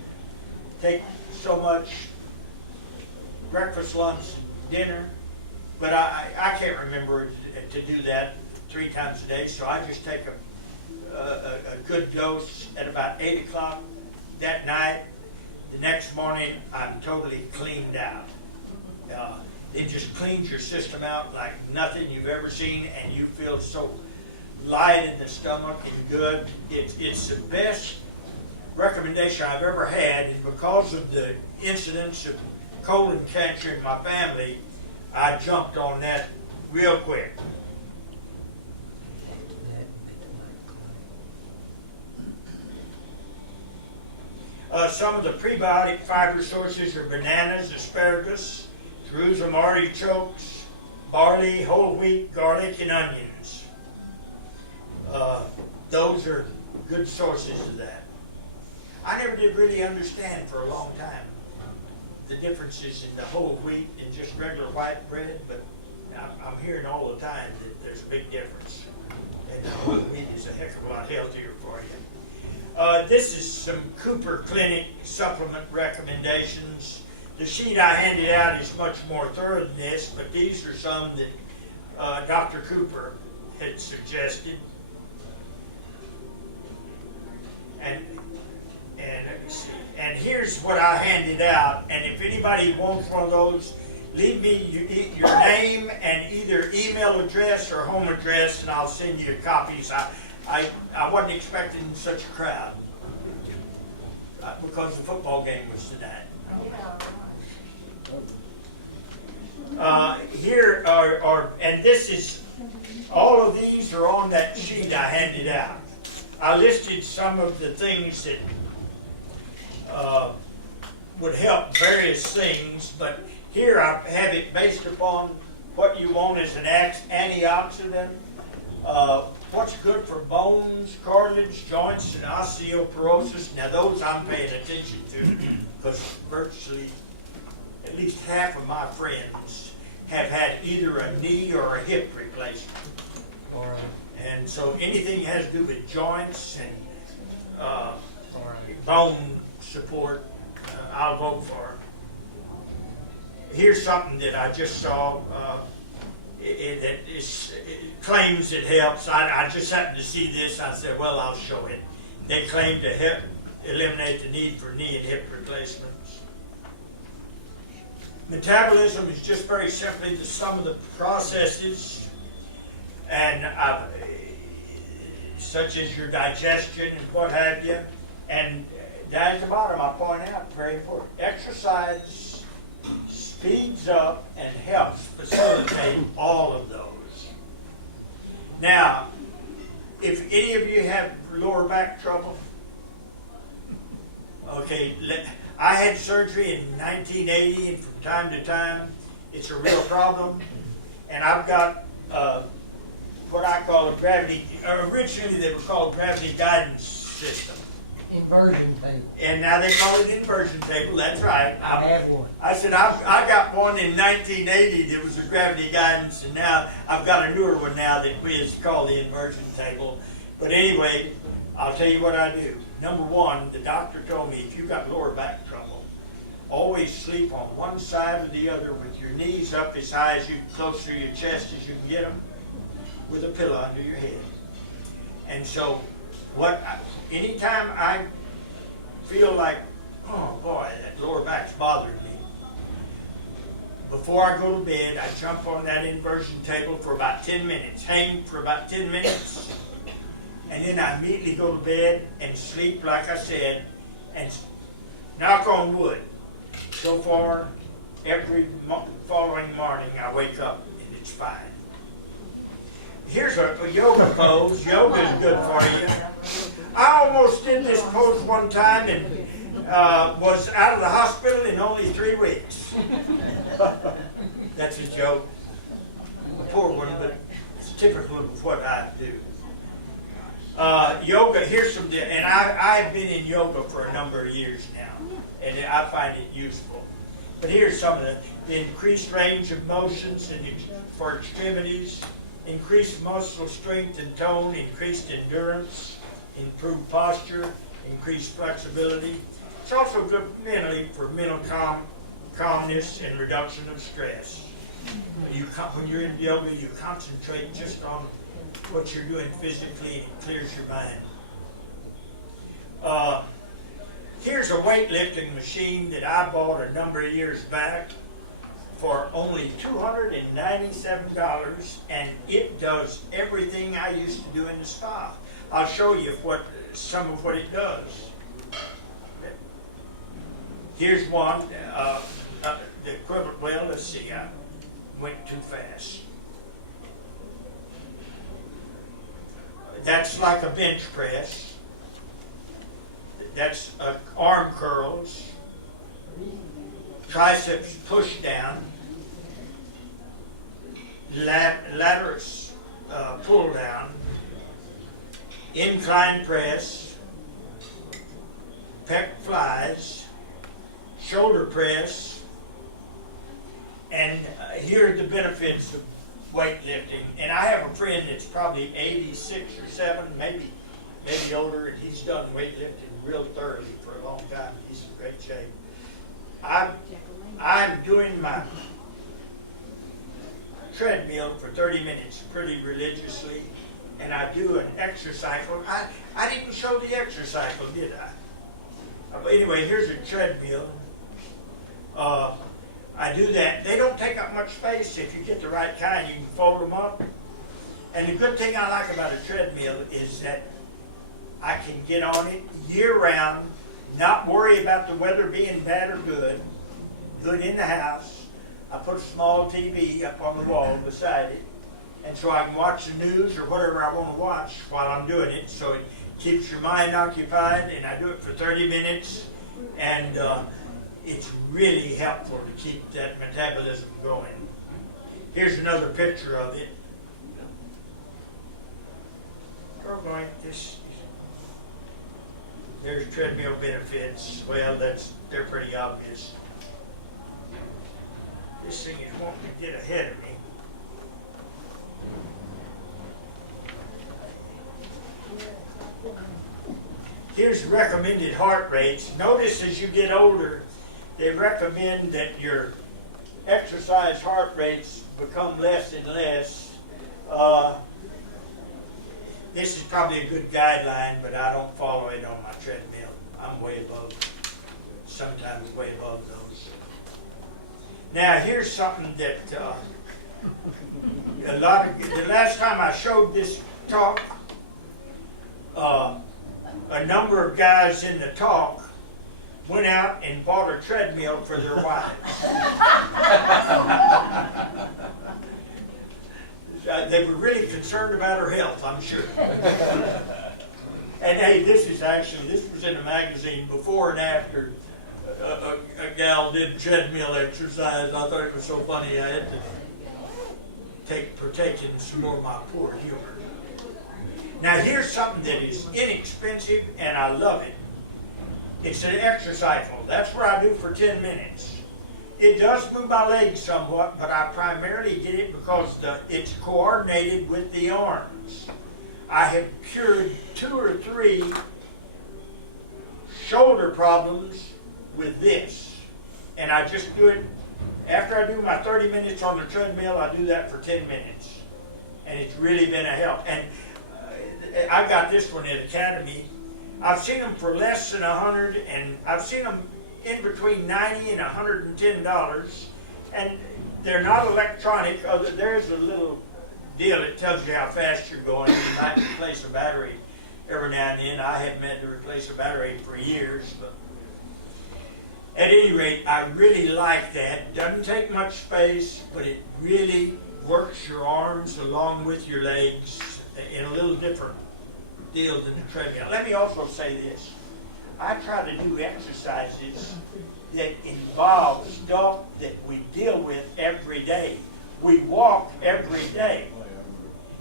take so much breakfast, lunch, dinner, but I can't remember to do that 3 times a day, so I just take a good dose at about 8 o'clock that night. The next morning, I'm totally cleaned out. It just cleans your system out like nothing you've ever seen, and you feel so light in the stomach and good. It's the best recommendation I've ever had, and because of the incidence of colon cancer in my family, I jumped on that real quick. Some of the prebiotic fiber sources are bananas, asparagus, Jerusalem artichokes, barley, whole wheat, garlic, and onions. Those are good sources of that. I never did really understand for a long time the differences in the whole wheat and just regular white bread, but I'm hearing all the time that there's a big difference. And the whole wheat is a heck of a lot healthier for you. This is some Cooper Clinic supplement recommendations. The sheet I handed out is much more thorough than this, but these are some that Dr. Cooper had suggested. And here's what I handed out. And if anybody wants one of those, leave me your name and either email address or home address, and I'll send you copies. I wasn't expecting such a crowd because the football game was tonight. Here are, and this is, all of these are on that sheet I handed out. I listed some of the things that would help various things, but here I have it based upon what you want as an antioxidant, what's good for bones, cartilage, joints, and osteoporosis. Now those I'm paying attention to because virtually at least half of my friends have had either a knee or a hip replacement. And so anything that has to do with joints and bone support, I'll vote for. Here's something that I just saw that claims it helps. I just happened to see this. I said, well, I'll show it. They claim to help eliminate the need for knee and hip replacements. Metabolism is just very simply the sum of the processes, and such as your digestion and what have you. And down at the bottom, I point out, very important, exercise speeds up and helps facilitate all of those. Now, if any of you have lower back trouble, okay, I had surgery in 1980, and from time to time, it's a real problem. And I've got what I call a gravity, originally they were called gravity guidance system. Inversion table. And now they call it inversion table, that's right. I have one. I said, I got one in 1980 that was a gravity guidance, and now I've got a newer one now that is called the inversion table. But anyway, I'll tell you what I do. Number one, the doctor told me if you've got lower back trouble, always sleep on one side or the other with your knees up as high as you, close to your chest as you can get them, with a pillow under your head. And so, anytime I feel like, oh boy, that lower back's bothering me, before I go to bed, I jump on that inversion table for about 10 minutes, hang for about 10 minutes, and then I immediately go to bed and sleep, like I said, and knock on wood. So far, every following morning, I wake up and it's fine. Here's a yoga pose. Yoga is good for you. I almost did this pose one time and was out of the hospital in only 3 weeks. That's a joke. A poor one, but it's typical of what I do. Yoga, here's some, and I've been in yoga for a number of years now, and I find it useful. But here's some of the increased range of motions and for extremities, increased muscle strength and tone, increased endurance, improved posture, increased flexibility. It's also good mentally for mental calmness and reduction of stress. When you're in yoga, you concentrate just on what you're doing physically, and it clears your mind. Here's a weightlifting machine that I bought a number of years back for only $297, and it does everything I used to do in the spa. I'll show you some of what it does. Here's one, the equivalent. Well, let's see, I went too fast. That's like a bench press. That's arm curls, triceps push down, latiss pull down, incline press, pec flies, shoulder press, and here are the benefits of weightlifting. And I have a friend that's probably 86 or 7, maybe older, and he's done weightlifting real thoroughly for a long time. He's in great shape. I'm doing my treadmill for 30 minutes pretty religiously, and I do an exercise. I didn't show the exercise, did I? Anyway, here's a treadmill. I do that. They don't take up much space if you get the right kind. You can fold them up. And the good thing I like about a treadmill is that I can get on it year-round, not worry about the weather being bad or good in the house. I put a small TV up on the wall beside it, and so I can watch the news or whatever I want to watch while I'm doing it, so it keeps your mind occupied, and I do it for 30 minutes, and it's really helpful to keep that metabolism going. Here's another picture of it. There's treadmill benefits. Well, they're pretty obvious. This thing is wanting to get ahead of me. Here's recommended heart rates. Notice as you get older, they recommend that your exercise heart rates become less and less. This is probably a good guideline, but I don't follow it on my treadmill. I'm way above, sometimes way above those. Now here's something that the last time I showed this talk, a number of guys in the talk went out and bought a treadmill for their wives. They were really concerned about her health, I'm sure. And hey, this was in a magazine before and after a gal did treadmill exercise. I thought it was so funny I had to partake in some more of my poor humor. Now here's something that is inexpensive and I love it. It's an exercycle. That's what I do for 10 minutes. It does move my legs somewhat, but I primarily did it because it's coordinated with the arms. I have cured 2 or 3 shoulder problems with this. And I just do it, after I do my 30 minutes on the treadmill, I do that for 10 minutes. And it's really been a help. And I got this one at Academy. I've seen them for less than $100, and I've seen them in between $90 and $110, and they're not electronic. There's a little deal that tells you how fast you're going. You might replace a battery every now and then. I haven't had to replace a battery for years, but at any rate, I really like that. It doesn't take much space, but it really works your arms along with your legs in a little different deal than the treadmill. Let me also say this. I try to do exercises that involve stuff that we deal with every day. We walk every day.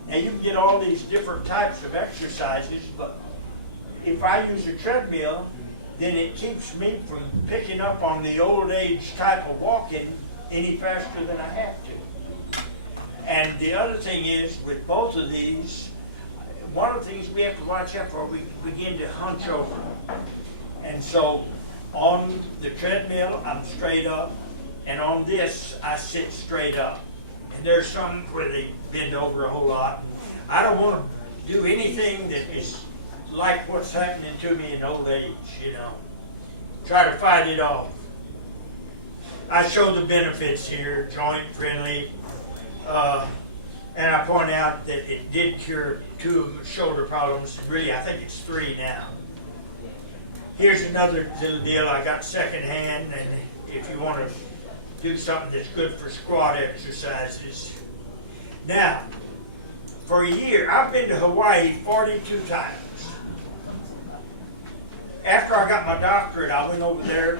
Now you can get all these different types of exercises, but if I use a treadmill, then it keeps me from picking up on the old age type of walking any faster than I have to. And the other thing is, with both of these, one of the things we have to watch out for, we begin to hunch over. And so on the treadmill, I'm straight up, and on this, I sit straight up. And there's some where they bend over a whole lot. I don't want to do anything that is like what's happening to me in old age, you know. Try to fight it off. I show the benefits here, joint friendly, and I point out that it did cure 2 shoulder problems. Really, I think it's 3 now. Here's another little deal I got secondhand, and if you want to do something that's good for squat exercises. Now, for a year, I've been to Hawaii 42 times. After I got my doctorate, I went over there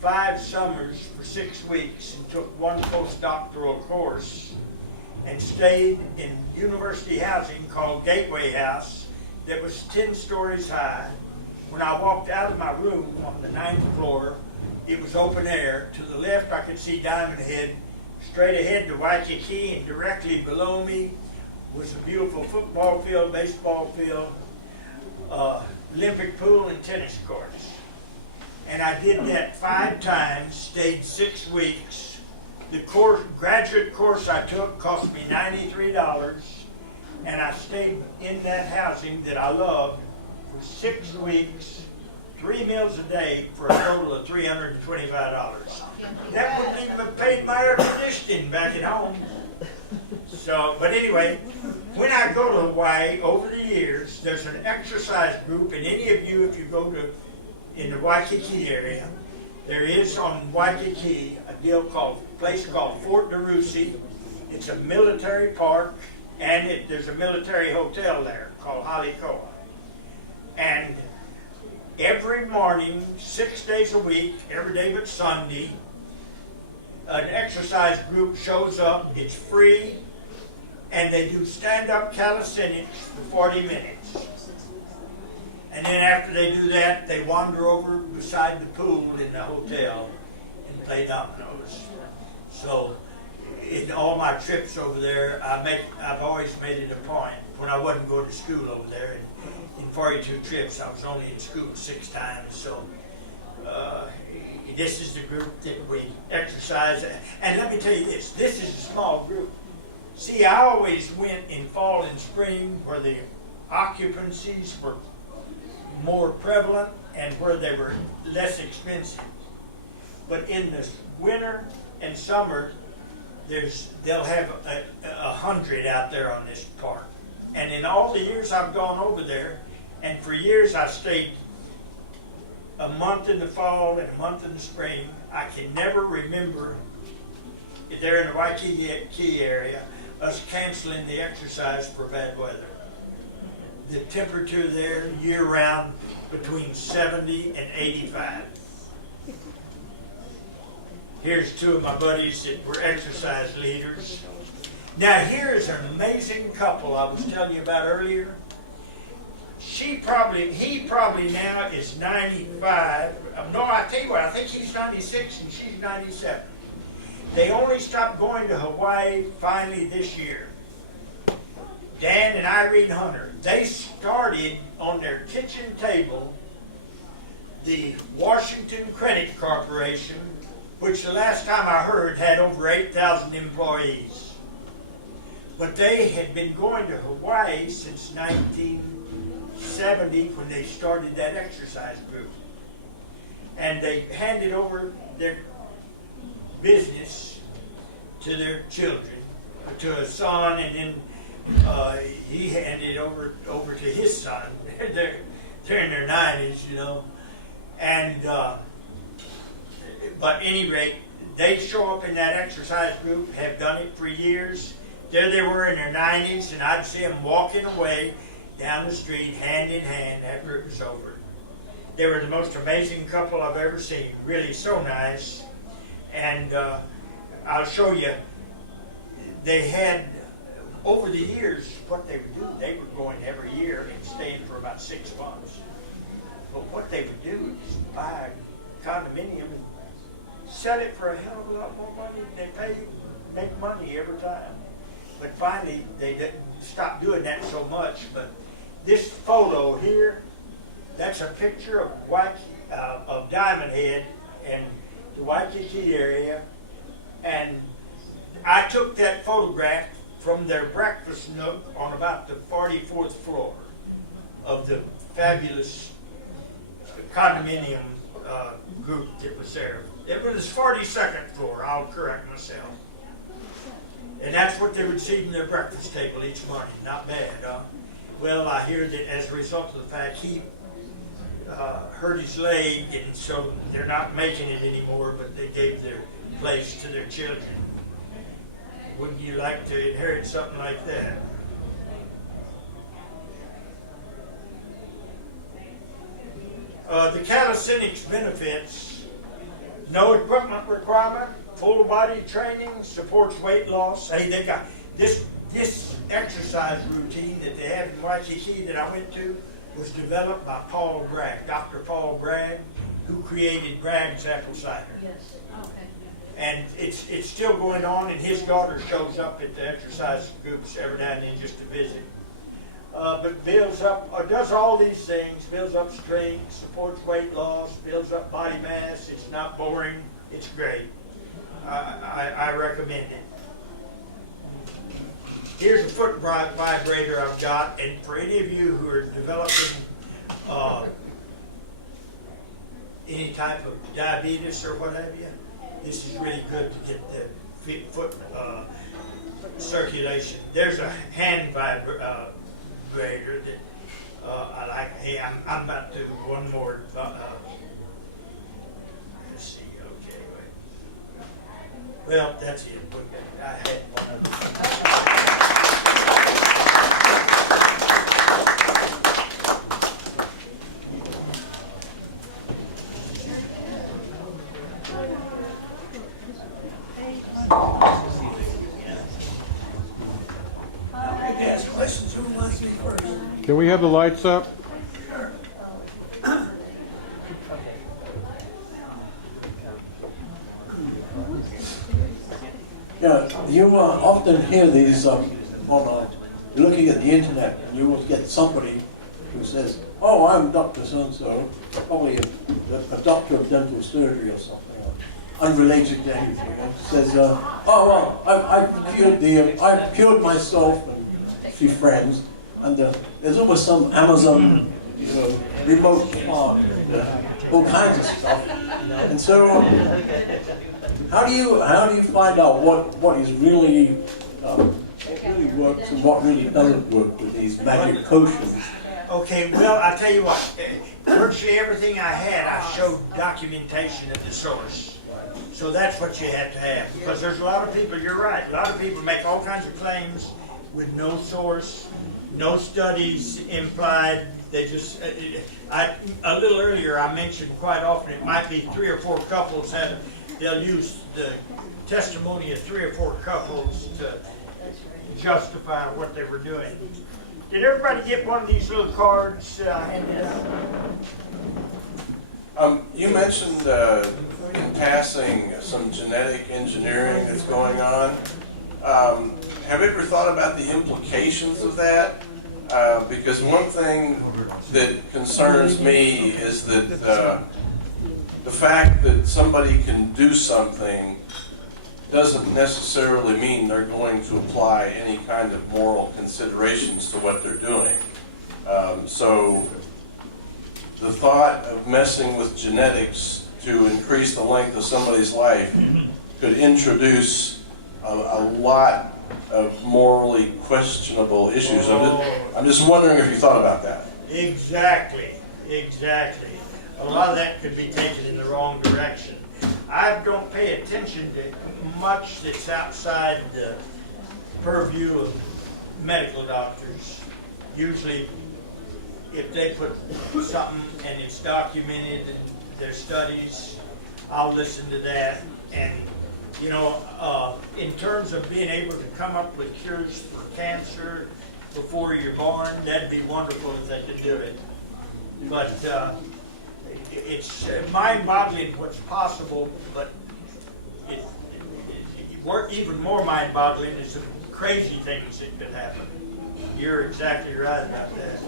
5 summers for 6 weeks and took 1 postdoctoral course and stayed in university housing called Gateway House that was 10 stories high. When I walked out of my room on the 9th floor, it was open air. To the left, I could see Diamond Head. Straight ahead to Waikiki, and directly below me was a beautiful football field, baseball field, Olympic pool, and tennis courts. And I did that 5 times, stayed 6 weeks. The graduate course I took cost me $93, and I stayed in that housing that I loved for 6 weeks, 3 meals a day, for a total of $325. That wouldn't even have paid my air conditioning back at home. So, but anyway, when I go to Hawaii over the years, there's an exercise group, and any of you, if you go to in the Waikiki area, there is on Waikiki a place called Fort DeRusi. It's a military park, and there's a military hotel there called Halikoa. And every morning, 6 days a week, every day but Sunday, an exercise group shows up. It's free, and they do stand-up calisthenics for 40 minutes. And then after they do that, they wander over beside the pool in the hotel and play dominoes. So in all my trips over there, I've always made it a point, when I wasn't going to school over there, and in 42 trips, I was only in school 6 times. So this is the group that we exercise. And let me tell you this is a small group. See, I always went in fall and spring where the occupancies were more prevalent and where they were less expensive. But in the winter and summer, they'll have 100 out there on this park. And in all the years I've gone over there, and for years I stayed a month in the fall and a month in the spring, I can never remember, if they're in the Waikiki area, us canceling the exercise for bad weather. The temperature there year-round between 70 and 85. Here's 2 of my buddies that were exercise leaders. Now here's an amazing couple I was telling you about earlier. He probably now is 95. No, I tell you what, I think he's 96 and she's 97. They only stopped going to Hawaii finally this year. Dan and Irene Hunter, they started on their kitchen table the Washington Credit Corporation, which the last time I heard had over 8,000 employees. But they had been going to Hawaii since 1970 when they started that exercise group. And they handed over their business to their children, to a son, and then he handed over to his son. They're in their 90s, you know. And but at any rate, they show up in that exercise group, have done it for years. There they were in their 90s, and I'd see them walking away down the street hand in hand after it was over. They were the most amazing couple I've ever seen. Really so nice. And I'll show you, they had, over the years, what they would do, they were going every year and staying for about 6 months. But what they would do is buy a condominium and sell it for a hell of a lot more money than they pay you, make money every time. but finally they stopped doing that so much. But this photo here, that's a picture of Diamond Head and the Waikiki area, and I took that photograph from their breakfast nook on about the 44th floor of the fabulous condominium group that was there. It was 42nd floor, I'll correct myself. And that's what they would see in their breakfast table each morning. Not bad, huh? Well, I hear that as a result of the fact he hurt his leg, and so they're not making it anymore, but they gave their place to their children. Wouldn't you like to inherit something like that? The calisthenics benefits: no equipment requirement, full body training, supports weight loss. Hey, they got this exercise routine that they have in Waikiki that I went to was developed by Paul Bragg, Dr. Paul Bragg, who created Bragg's apple cider. Yes, okay. And it's still going on, and his daughter shows up at the exercise groups every now and then just to visit. But builds up, does all these things, builds up strength, supports weight loss, builds up body mass. It's not boring, it's great. I recommend it. Here's a foot vibrator I've got, and for any of you who are developing any type of diabetes or what have you, this is really good to get the foot circulation. There's a hand vibrator that I like. Hey, I'm about to do one more. Let's see. Okay, wait. Well, that's it. I had one other thing. Can we have the lights up? Yeah, you often hear these you're looking at the internet, and you will get somebody who says, "Oh, I'm Dr. So-and-so," probably a doctor of dental surgery or something, or unrelated to anything, and says, "Oh, well, I've cured myself and a few friends," and there's always some Amazon, remote farm, all kinds of stuff, and so. How do you find out what is really works and what really doesn't work with these magic potions? Okay, well, I tell you what. Virtually everything I had, I showed documentation of the source. So that's what you have to have, because there's a lot of people. You're right. A lot of people make all kinds of claims with no source, no studies implied. They just. A little earlier, I mentioned quite often it might be 3 or 4 couples that. They'll use the testimony of 3 or 4 couples to justify what they were doing. Did everybody get one of these little cards? You mentioned in passing some genetic engineering that's going on. Have you ever thought about the implications of that? Because one thing that concerns me is that the fact that somebody can do something doesn't necessarily mean they're going to apply any kind of moral considerations to what they're doing. So the thought of messing with genetics to increase the length of somebody's life could introduce a lot of morally questionable issues. I'm just wondering if you thought about that. Exactly. A lot of that could be taken in the wrong direction. I don't pay attention to much that's outside the purview of medical doctors. Usually, if they put something and it's documented in their studies, I'll listen to that. And, in terms of being able to come up with cures for cancer before you're born, that'd be wonderful if they could do it. But it's mind-boggling what's possible, but even more mind-boggling is the crazy things that could happen. You're exactly right about that.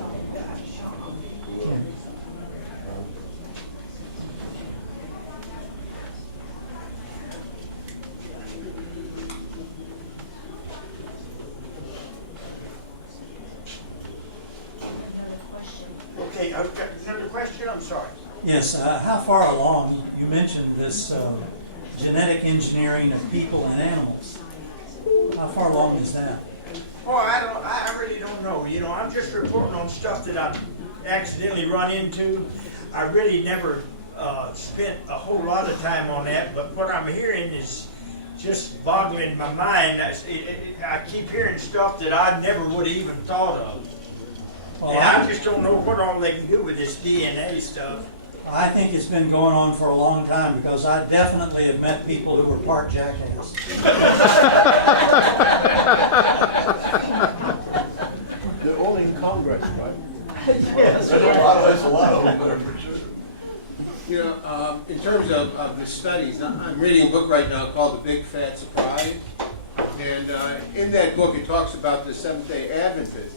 Okay, I've got another question, I'm sorry. Yes, how far along, you mentioned this genetic engineering of people and animals. How far along is that? Oh, I really don't know. You know, I'm just reporting on stuff that I've accidentally run into. I really never spent a whole lot of time on that, but what I'm hearing is just boggling my mind. I keep hearing stuff that I never would have even thought of. Well, And I just don't know what all they can do with this DNA stuff. I think it's been going on for a long time because I definitely have met people who were part jackass. They're all in Congress, right? Yes. There's a lot of them that are for sure. You know, in terms of the studies, I'm reading a book right now called The Big Fat Surprise. And in that book, it talks about the Seventh-day Adventists.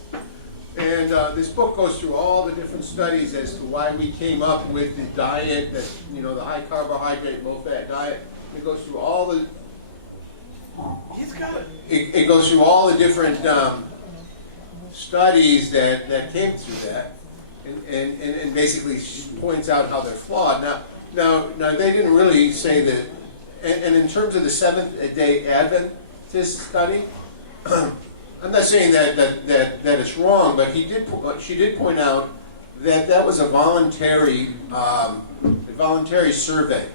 And this book goes through all the different studies as to why we came up with the diet, that, you know, the high carbohydrate, low fat diet. It goes through all the. It goes through all the different studies that came through that, and basically points out how they're flawed. Now they didn't really say that. And in terms of the Seventh-day Adventist study. I'm not saying that it's wrong, but she did point out that was a voluntary survey.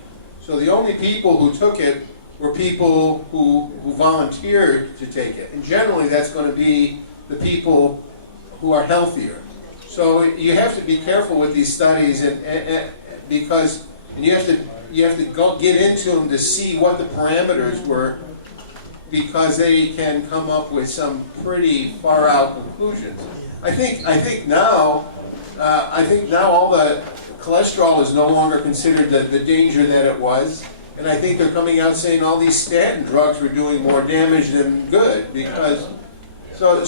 So the only people who took it were people who volunteered to take it, and generally that's going to be the people who are healthier. So you have to be careful with these studies, and because you have to go get into them to see what the parameters were, because they can come up with some pretty far out conclusions. I think now all the cholesterol is no longer considered the danger that it was, and I think they're coming out saying all these statin drugs were doing more damage than good, because so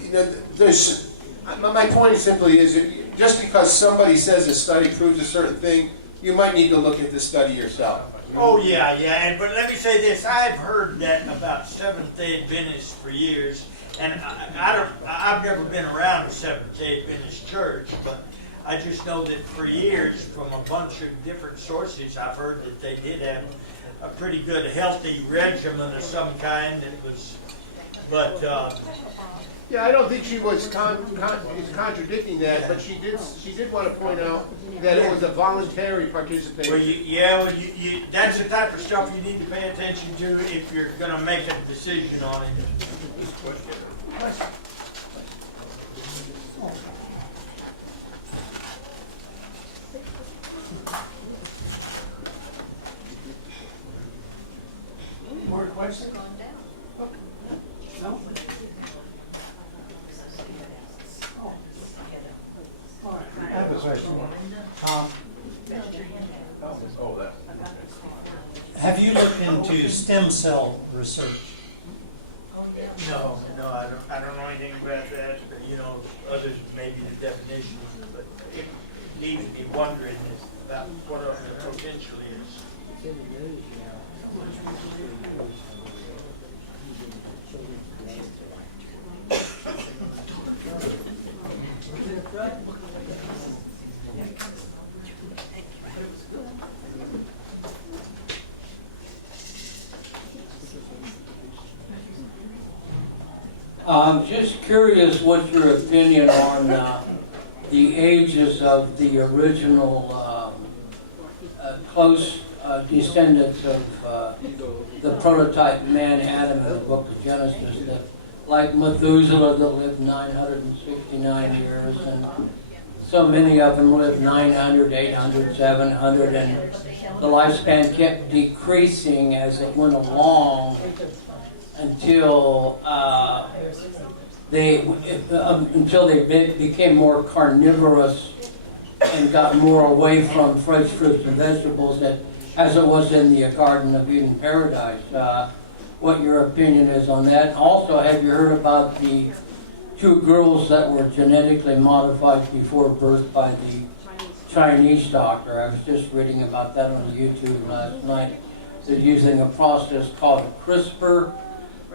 you know, there's my point simply is that just because somebody says a study proves a certain thing, you might need to look at the study yourself. Oh yeah, but let me say this: I've heard that about Seventh-day Adventists for years, and I've never been around a Seventh-day Adventist church, but I just know that for years, from a bunch of different sources, I've heard that they did have a pretty good, healthy regimen of some kind. Yeah, I don't think she was contradicting that, but she did want to point out that it was a voluntary participation. Well, that's the type of stuff you need to pay attention to if you're going to make a decision on it. More questions? No? I have a question. Have you looked into stem cell research? No, I don't know anything about that. But, you know, others maybe the definition, but it leaves me wondering about what the potential is. I'm just curious what your opinion on the ages of the original close descendants of the prototype man Adam in the book of Genesis, that like Methuselah that lived 969 years, and so many of them lived 900, 800, 700, and the lifespan kept decreasing as it went along until they became more carnivorous and got more away from fresh fruits and vegetables, that as it was in the Garden of Eden paradise. what your opinion is on that. Also, have you heard about the 2 girls that were genetically modified before birth by the Chinese doctor? I was just reading about that on YouTube last night. They're using a process called CRISPR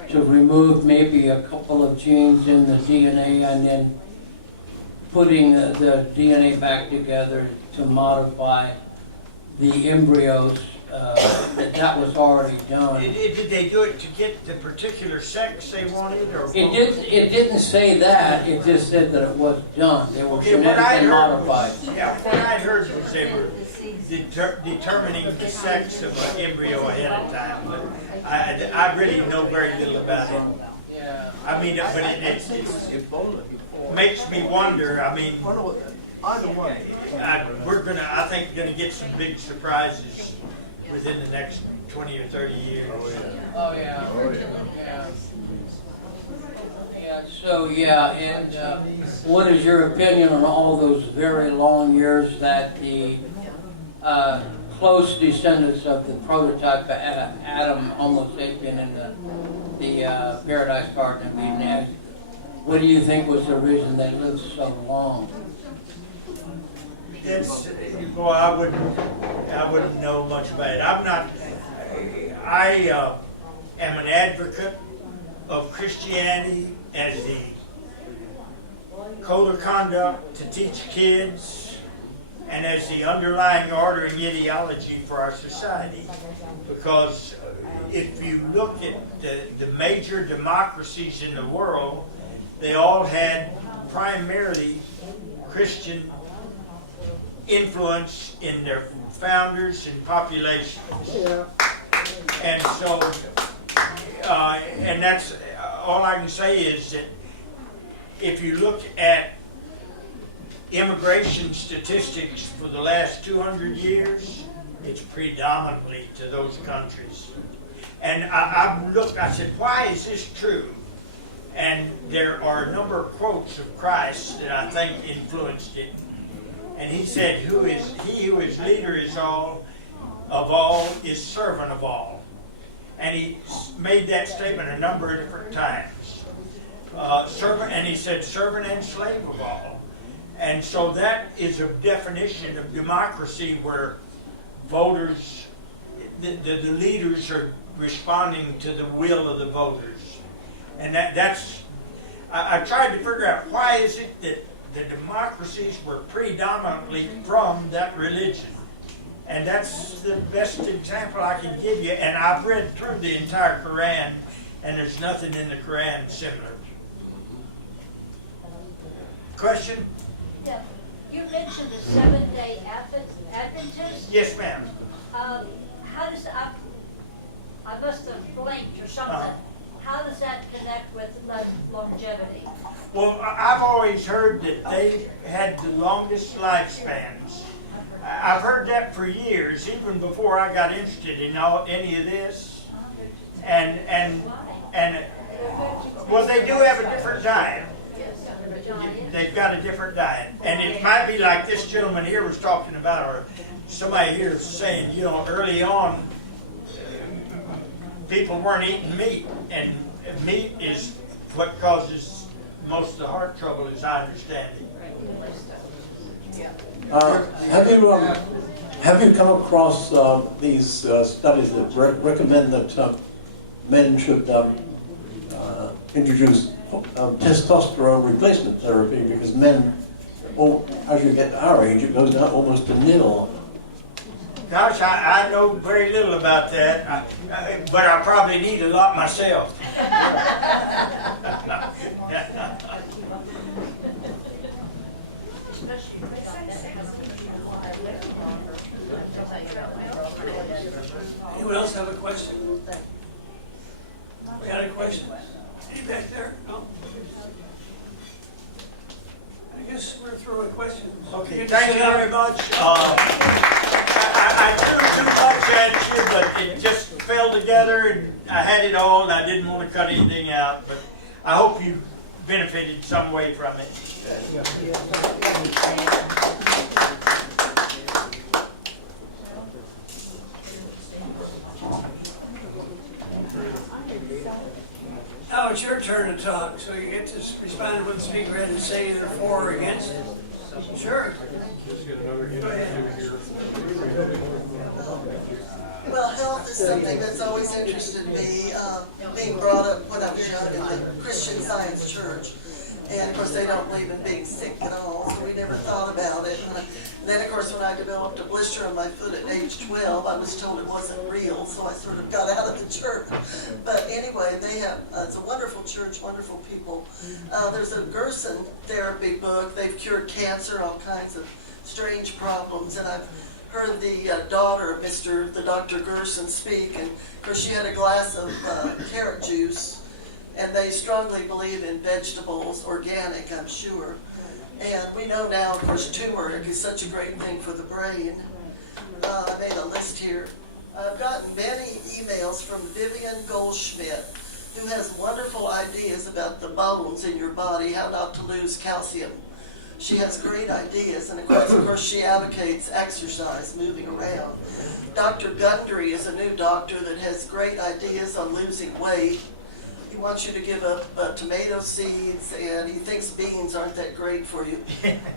to remove maybe a couple of genes in the DNA and then putting the DNA back together to modify the embryos. That was already done. Did they do it to get the particular sex they wanted, or? It didn't say that. It just said that it was done. They were Okay, what I genetically heard modified. what I heard was they were determining the sex of an embryo ahead of time, but I really know very little about it. Yeah. I mean, but it makes me wonder. I mean, I think gonna get some big surprises within the next 20 or 30 years. Oh, yeah. Yeah. And what is your opinion on all those very long years that the close descendants of the prototype Adam, Homo sapien, and the Paradise Garden of Eden, what do you think was the reason they lived so long? It's, boy, I wouldn't know much about it. I am an advocate of Christianity as the code of conduct to teach kids and as the underlying order and ideology for our society. Because if you look at the major democracies in the world, they all had primarily Christian influence in their founders and populations. Yeah. And so, and that's all I can say is that if you look at immigration statistics for the last 200 years, it's predominantly to those countries. And I said, why is this true? And there are a number of quotes of Christ that I think influenced it. And he said, he who is leader of all is servant of all. And he made that statement a number of different times. And he said servant and slave of all. And so that is a definition of democracy where voters, the leaders are responding to the will of the voters. And that's, I tried to figure out why is it that the democracies were predominantly from that religion. And that's the best example I can give you. And I've read through the entire Quran, and there's nothing in the Quran similar. Question? Yeah. You mentioned the Seventh-day Adventists. Yes, ma'am. How does I must have blinked or something. How does that connect with longevity? Well, I've always heard that they had the longest lifespans. I've heard that for years, even before I got interested in any of this. And well, they do have a different diet. They've got a different diet. And it might be like this gentleman here was talking about, or somebody here was saying, you know, early on, people weren't eating meat. And meat is what causes most of the heart trouble, as I understand it. Have you come across these studies that recommend that men should introduce testosterone replacement therapy, because men, as you get to our age, it goes down almost to nil? Gosh, I know very little about that, but I probably need a lot myself. Anyone else have a question? We got a question? Any back there? No? I guess we're through with questions. Okay, thank you very much. I threw too much at you, but it just fell together, and I had it all, and I didn't want to cut anything out. But I hope you benefited some way from it. it's your turn to talk, so you get to respond to what the speaker had to say, either for or against. Sure. Go ahead. Well, health is something that's always interested me, being brought up when I was young in the Christian Science Church. And of course, they don't believe in being sick at all, so we never thought about it. And then, of course, when I developed a blister on my foot at age 12, I was told it wasn't real, so I sort of got out of the church. But anyway, they have, it's a wonderful church, wonderful people. There's a Gerson therapy book. They've cured cancer, all kinds of strange problems, and I've heard the daughter of the Dr. Gerson speak, and of course she had a glass of carrot juice, and they strongly believe in vegetables, organic, I'm sure. And we know now, of course, turmeric is such a great thing for the brain. I made a list here. I've gotten many emails from Vivian Goldschmidt, who has wonderful ideas about the bones in your body, how not to lose calcium. She has great ideas, and of course she advocates exercise, moving around. Dr. Gundry is a new doctor that has great ideas on losing weight. He wants you to give up tomato seeds, and he thinks beans aren't that great for you.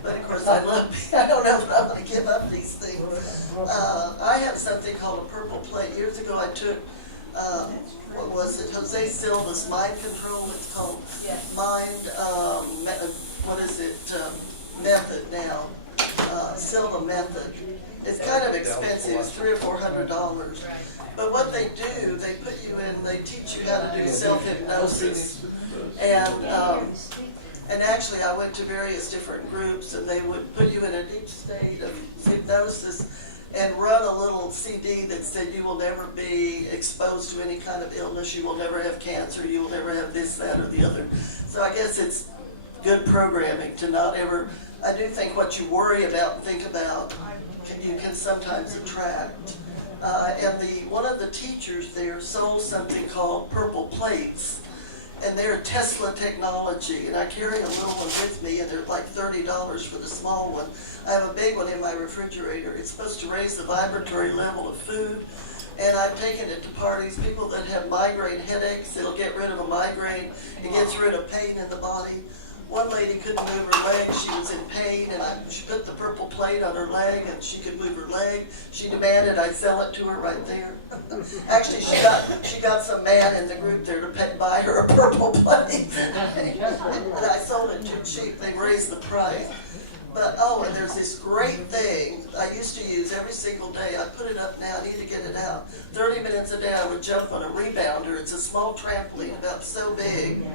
But of course I don't know if I'm going to give up these things. I have something called a purple plate. Years ago I took, what was it, Jose Silva's mind control. It's called method now. Silva method. It's kind of expensive. It's $300 or $400. But what they do, they put you in, they teach you how to do self-hypnosis. And actually I went to various different groups, and they would put you in a deep state of hypnosis and run a little CD that said you will never be exposed to any kind of illness, you will never have cancer, you will never have this, that, or the other. So I guess it's good programming to not ever, I do think what you worry about and think about, you can sometimes attract. And one of the teachers there sold something called purple plates, and they're Tesla technology, and I carry a little one with me, and they're like $30 for the small one. I have a big one in my refrigerator. It's supposed to raise the vibratory level of food, and I've taken it to parties. People that have migraine headaches, it'll get rid of a migraine. It gets rid of pain in the body. One lady couldn't move her leg, she was in pain, and she put the purple plate on her leg and she could move her leg. She demanded I sell it to her right there. Actually, she got some man in the group there to buy her a purple plate. And I sold it too cheap, they raised the price. But, and there's this great thing I used to use every single day. I put it up now, I need to get it out. 30 minutes a day I would jump on a rebounder. It's a small trampoline about so big.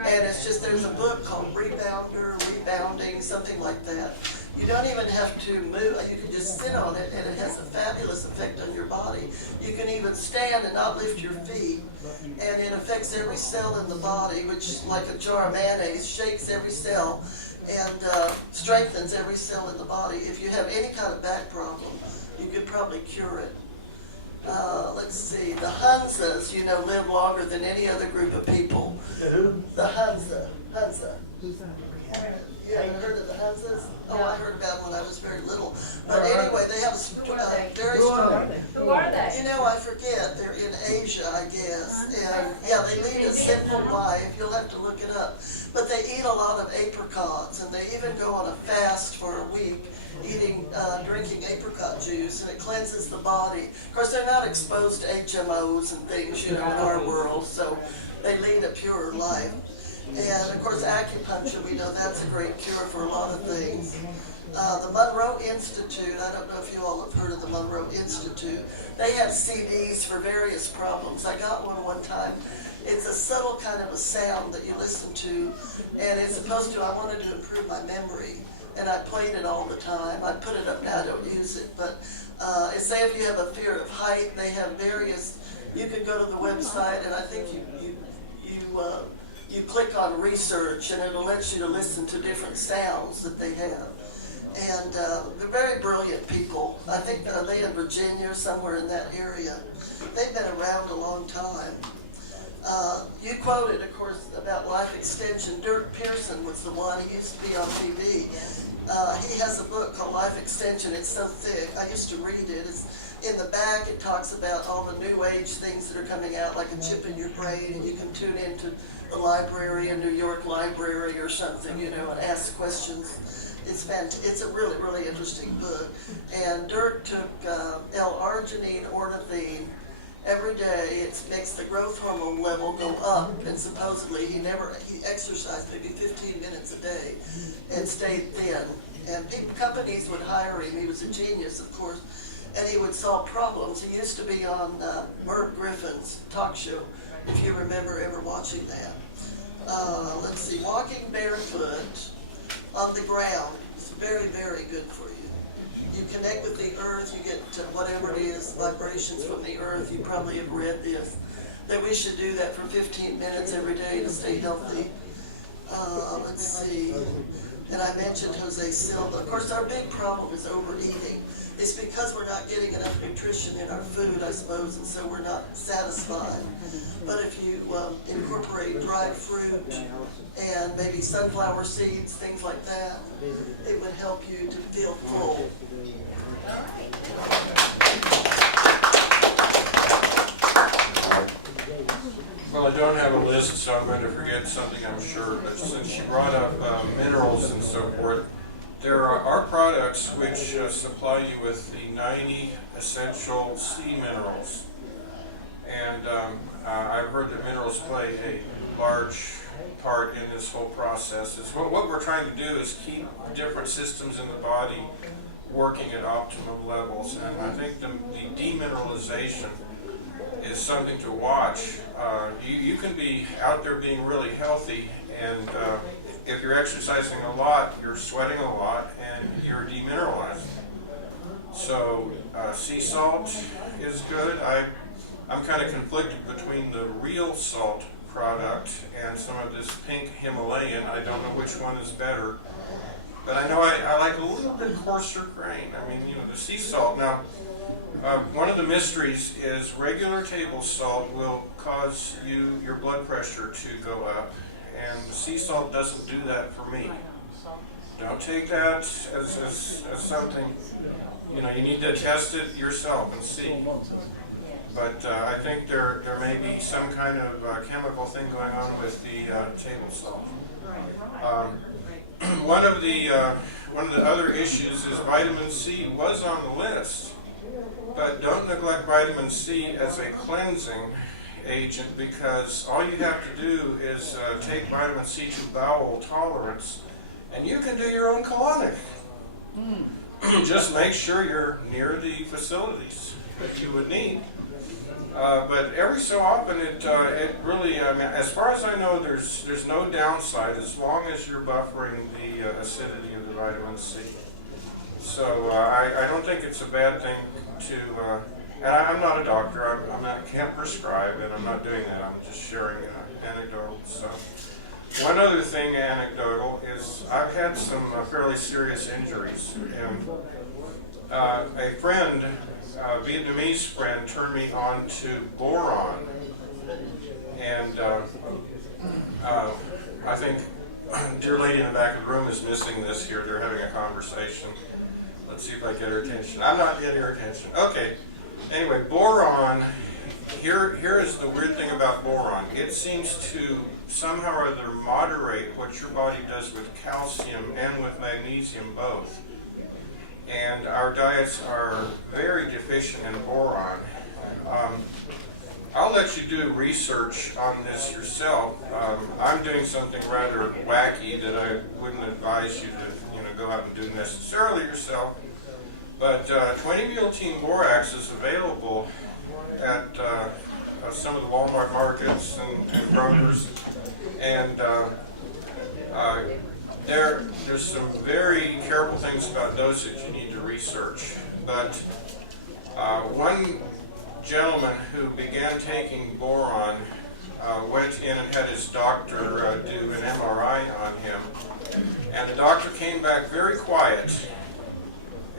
And it's just, there's a book called Rebounder, Rebounding, something like that. You don't even have to move, you can just sit on it, and it has a fabulous effect on your body. You can even stand and not lift your feet, and it affects every cell in the body, which, like a jar of mayonnaise, shakes every cell and strengthens every cell in the body. If you have any kind of back problem, you could probably cure it. Let's see, the Hunzas, live longer than any other group of people. The Hunza. You haven't heard of the Hunzas? Oh, I heard about them when I was very little. But anyway, they have a very strong... Who are they? I forget. They're in Asia, I guess. And yeah, they lead a simple life. You'll have to look it up. But they eat a lot of apricots, and they even go on a fast for a week, drinking apricot juice, and it cleanses the body. Of course, they're not exposed to HMOs and things, in our world, so they lead a purer life. And of course, acupuncture, we know that's a great cure for a lot of things. The Monroe Institute, I don't know if you all have heard of the Monroe Institute. They have CDs for various problems. I got one time. It's a subtle kind of a sound that you listen to, and it's supposed to, I wanted to improve my memory, and I played it all the time. I put it up now, I don't use it, but say if you have a fear of height, they have various, you can go to the website, and I think you click on research, and it'll let you to listen to different sounds that they have. And they're very brilliant people. I think they in Virginia or somewhere in that area. They've been around a long time. You quoted, of course, about life extension. Dirk Pearson was the one. He used to be on TV. He has a book called Life Extension. It's so thick. I used to read it. It's In the back, it talks about all the new age things that are coming out, like a chip in your brain, and you can tune into the library, a New York library or something, you know, and ask questions. It's a really, really interesting book. And Dirk took L-arginine, ornithine, every day. It makes the growth hormone level go up, and supposedly he exercised maybe 15 minutes a day and stayed thin. And companies would hire him. He was a genius, of course, and he would solve problems. He used to be on Merv Griffin's talk show, if you remember ever watching that. Let's see, walking barefoot on the ground is very, very good for you. You connect with the earth, you get whatever it is, vibrations from the earth. You probably have read this, that we should do that for 15 minutes every day to stay healthy. Let's see, and I mentioned Jose Silva. Of course, our big problem is overeating. It's because we're not getting enough nutrition in our food, I suppose, and so we're not satisfied. But if you incorporate dried fruit and maybe sunflower seeds, things like that, it would help you to feel full. Well, I don't have a list, so I'm going to forget something, I'm sure. But since you brought up minerals and so forth, there are products which supply you with the 90 essential sea minerals. And I've heard that minerals play a large part in this whole process. What we're trying to do is keep different systems in the body working at optimum levels. And I think the demineralization is something to watch. You can be out there being really healthy, and if you're exercising a lot, you're sweating a lot, and you're demineralized. So sea salt is good. I'm kind of conflicted between the real salt product and some of this pink Himalayan. I don't know which one is better, but I know I like a little bit coarser grain. I mean, you know, the sea salt. Now, one of the mysteries is regular table salt will cause your blood pressure to go up, and the sea salt doesn't do that for me. Don't take that as something, you know, you need to test it yourself and see. But I think there may be some kind of chemical thing going on with the table salt. One of the other issues is vitamin C was on the list, but don't neglect vitamin C as a cleansing agent, because all you have to do is take vitamin C to bowel tolerance, and you can do your own colonic. Just make sure you're near the facilities that you would need. But every so often, it really, I mean, as far as I know, there's no downside as long as you're buffering the acidity of the vitamin C. So I don't think it's a bad thing to, and I'm not a doctor, can't prescribe, and I'm not doing that. I'm just sharing anecdotal. So one other thing anecdotal is I've had some fairly serious injuries, and a friend, a Vietnamese friend, turned me on to boron, and I think dear lady in the back of the room is missing this here. They're having a conversation. Let's see if I get her attention. I'm not getting her attention. Okay. Anyway, boron, here is the weird thing about boron. It seems to somehow or other moderate what your body does with calcium and with magnesium both. And our diets are very deficient in boron. I'll let you do research on this yourself. I'm doing something rather wacky that I wouldn't advise you to go out and do necessarily yourself. But 20-butyl borax is available at some of the Walmart markets and grocers. And there's some very careful things about dosage you need to research. But one gentleman who began taking boron went in and had his doctor do an MRI on him, and the doctor came back very quiet,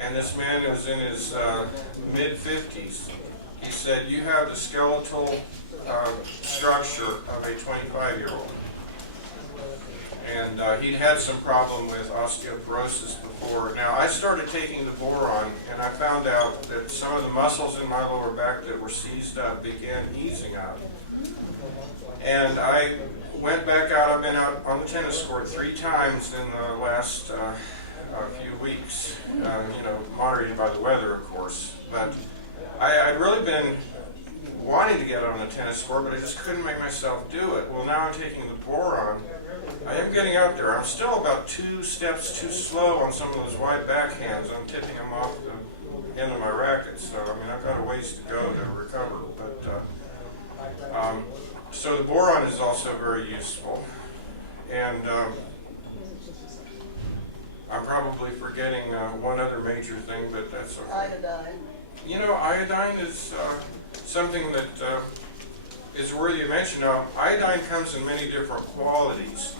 and this man was in his mid-50s. He said, "You have the skeletal structure of a 25-year-old. and he'd had some problem with osteoporosis before. Now, I started taking the boron, and I found out that some of the muscles in my lower back that were seized up began easing up. And I went back out. I've been out on the tennis court 3 times in the last few weeks, moderated by the weather, of course. But I'd really been wanting to get on the tennis court, but I just couldn't make myself do it. Well, now I'm taking the boron. I am getting out there. I'm still about 2 steps too slow on some of those wide backhands. I'm tipping them off the end of my racket, so I mean I've got a ways to go to recover. But so the boron is also very useful, and I'm probably forgetting one other major thing, but that's okay. Iodine. Iodine is something that is worthy of mention. Now, iodine comes in many different qualities.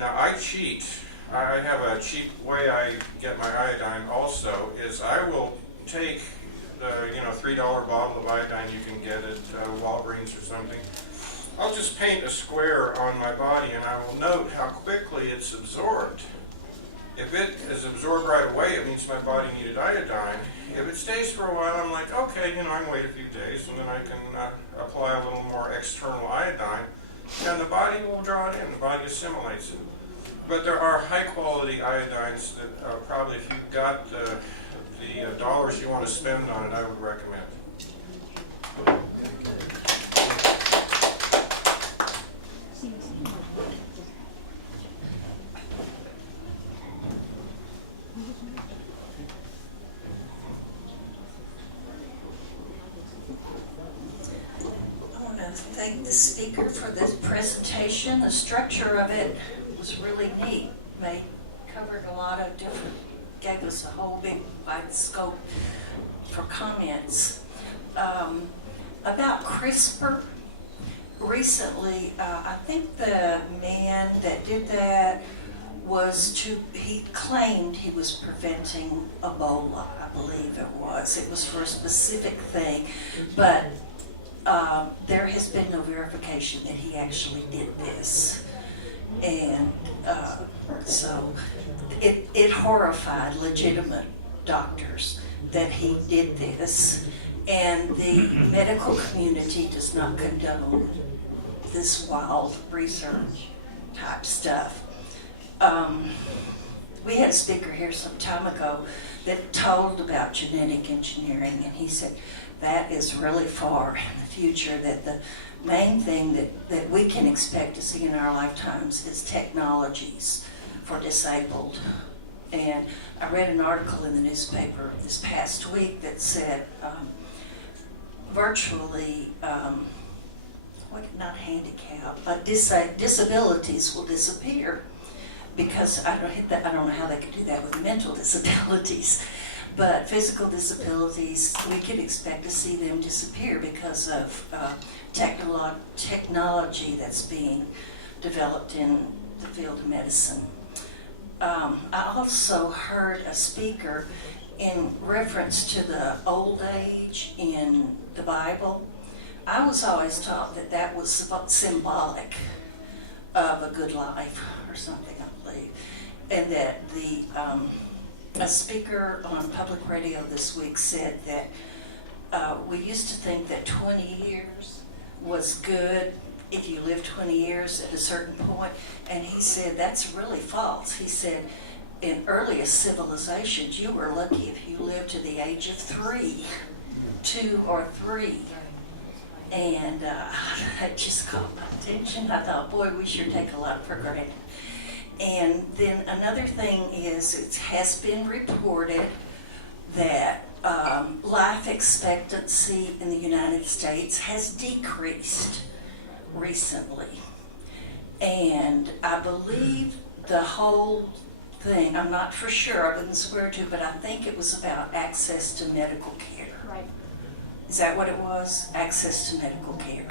Now, I cheat. I have a cheap way I get my iodine also, is I will take the $3 bottle of iodine you can get at Walgreens or something. I'll just paint a square on my body, and I will note how quickly it's absorbed. If it is absorbed right away, it means my body needed iodine. If it stays for a while, I'm like, okay, I can wait a few days, and then I can apply a little more external iodine, and the body will draw it in, the body assimilates it. But there are high-quality iodines that probably, if you've got the dollars you want to spend on it, I would recommend. Thank the speaker for this presentation. The structure of it was really neat. They covered a lot of different, gave us a whole big wide scope for comments. About CRISPR, recently, I think the man that did that he claimed he was preventing Ebola, I believe it was. It was for a specific thing, but there has been no verification that he actually did this. And so it horrified legitimate doctors that he did this. And the medical community does not condone this wild research type stuff. We had a speaker here some time ago that told about genetic engineering, and he said that is really far in the future, that the main thing that we can expect to see in our lifetimes is technologies for disabled. And I read an article in the newspaper this past week that said virtually, not handicap, but disabilities will disappear, because I don't know how they could do that with mental disabilities, but physical disabilities, we can expect to see them disappear because of technology that's being developed in the field of medicine. I also heard a speaker in reference to the old age in the Bible. I was always taught that that was symbolic of a good life or something, I believe, and that a speaker on public radio this week said that we used to think that 20 years was good if you lived 20 years at a certain point, and he said that's really false. He said in earliest civilizations you were lucky if you lived to the age of 2 or 3. And that just caught my attention. I thought, boy, we sure take a lot for granted. And then another thing is, it has been reported that life expectancy in the United States has decreased recently. And I believe the whole thing, I'm not for sure, I wouldn't swear to, but I think it was about access to medical care. Right. Is that what it was? Access to medical care.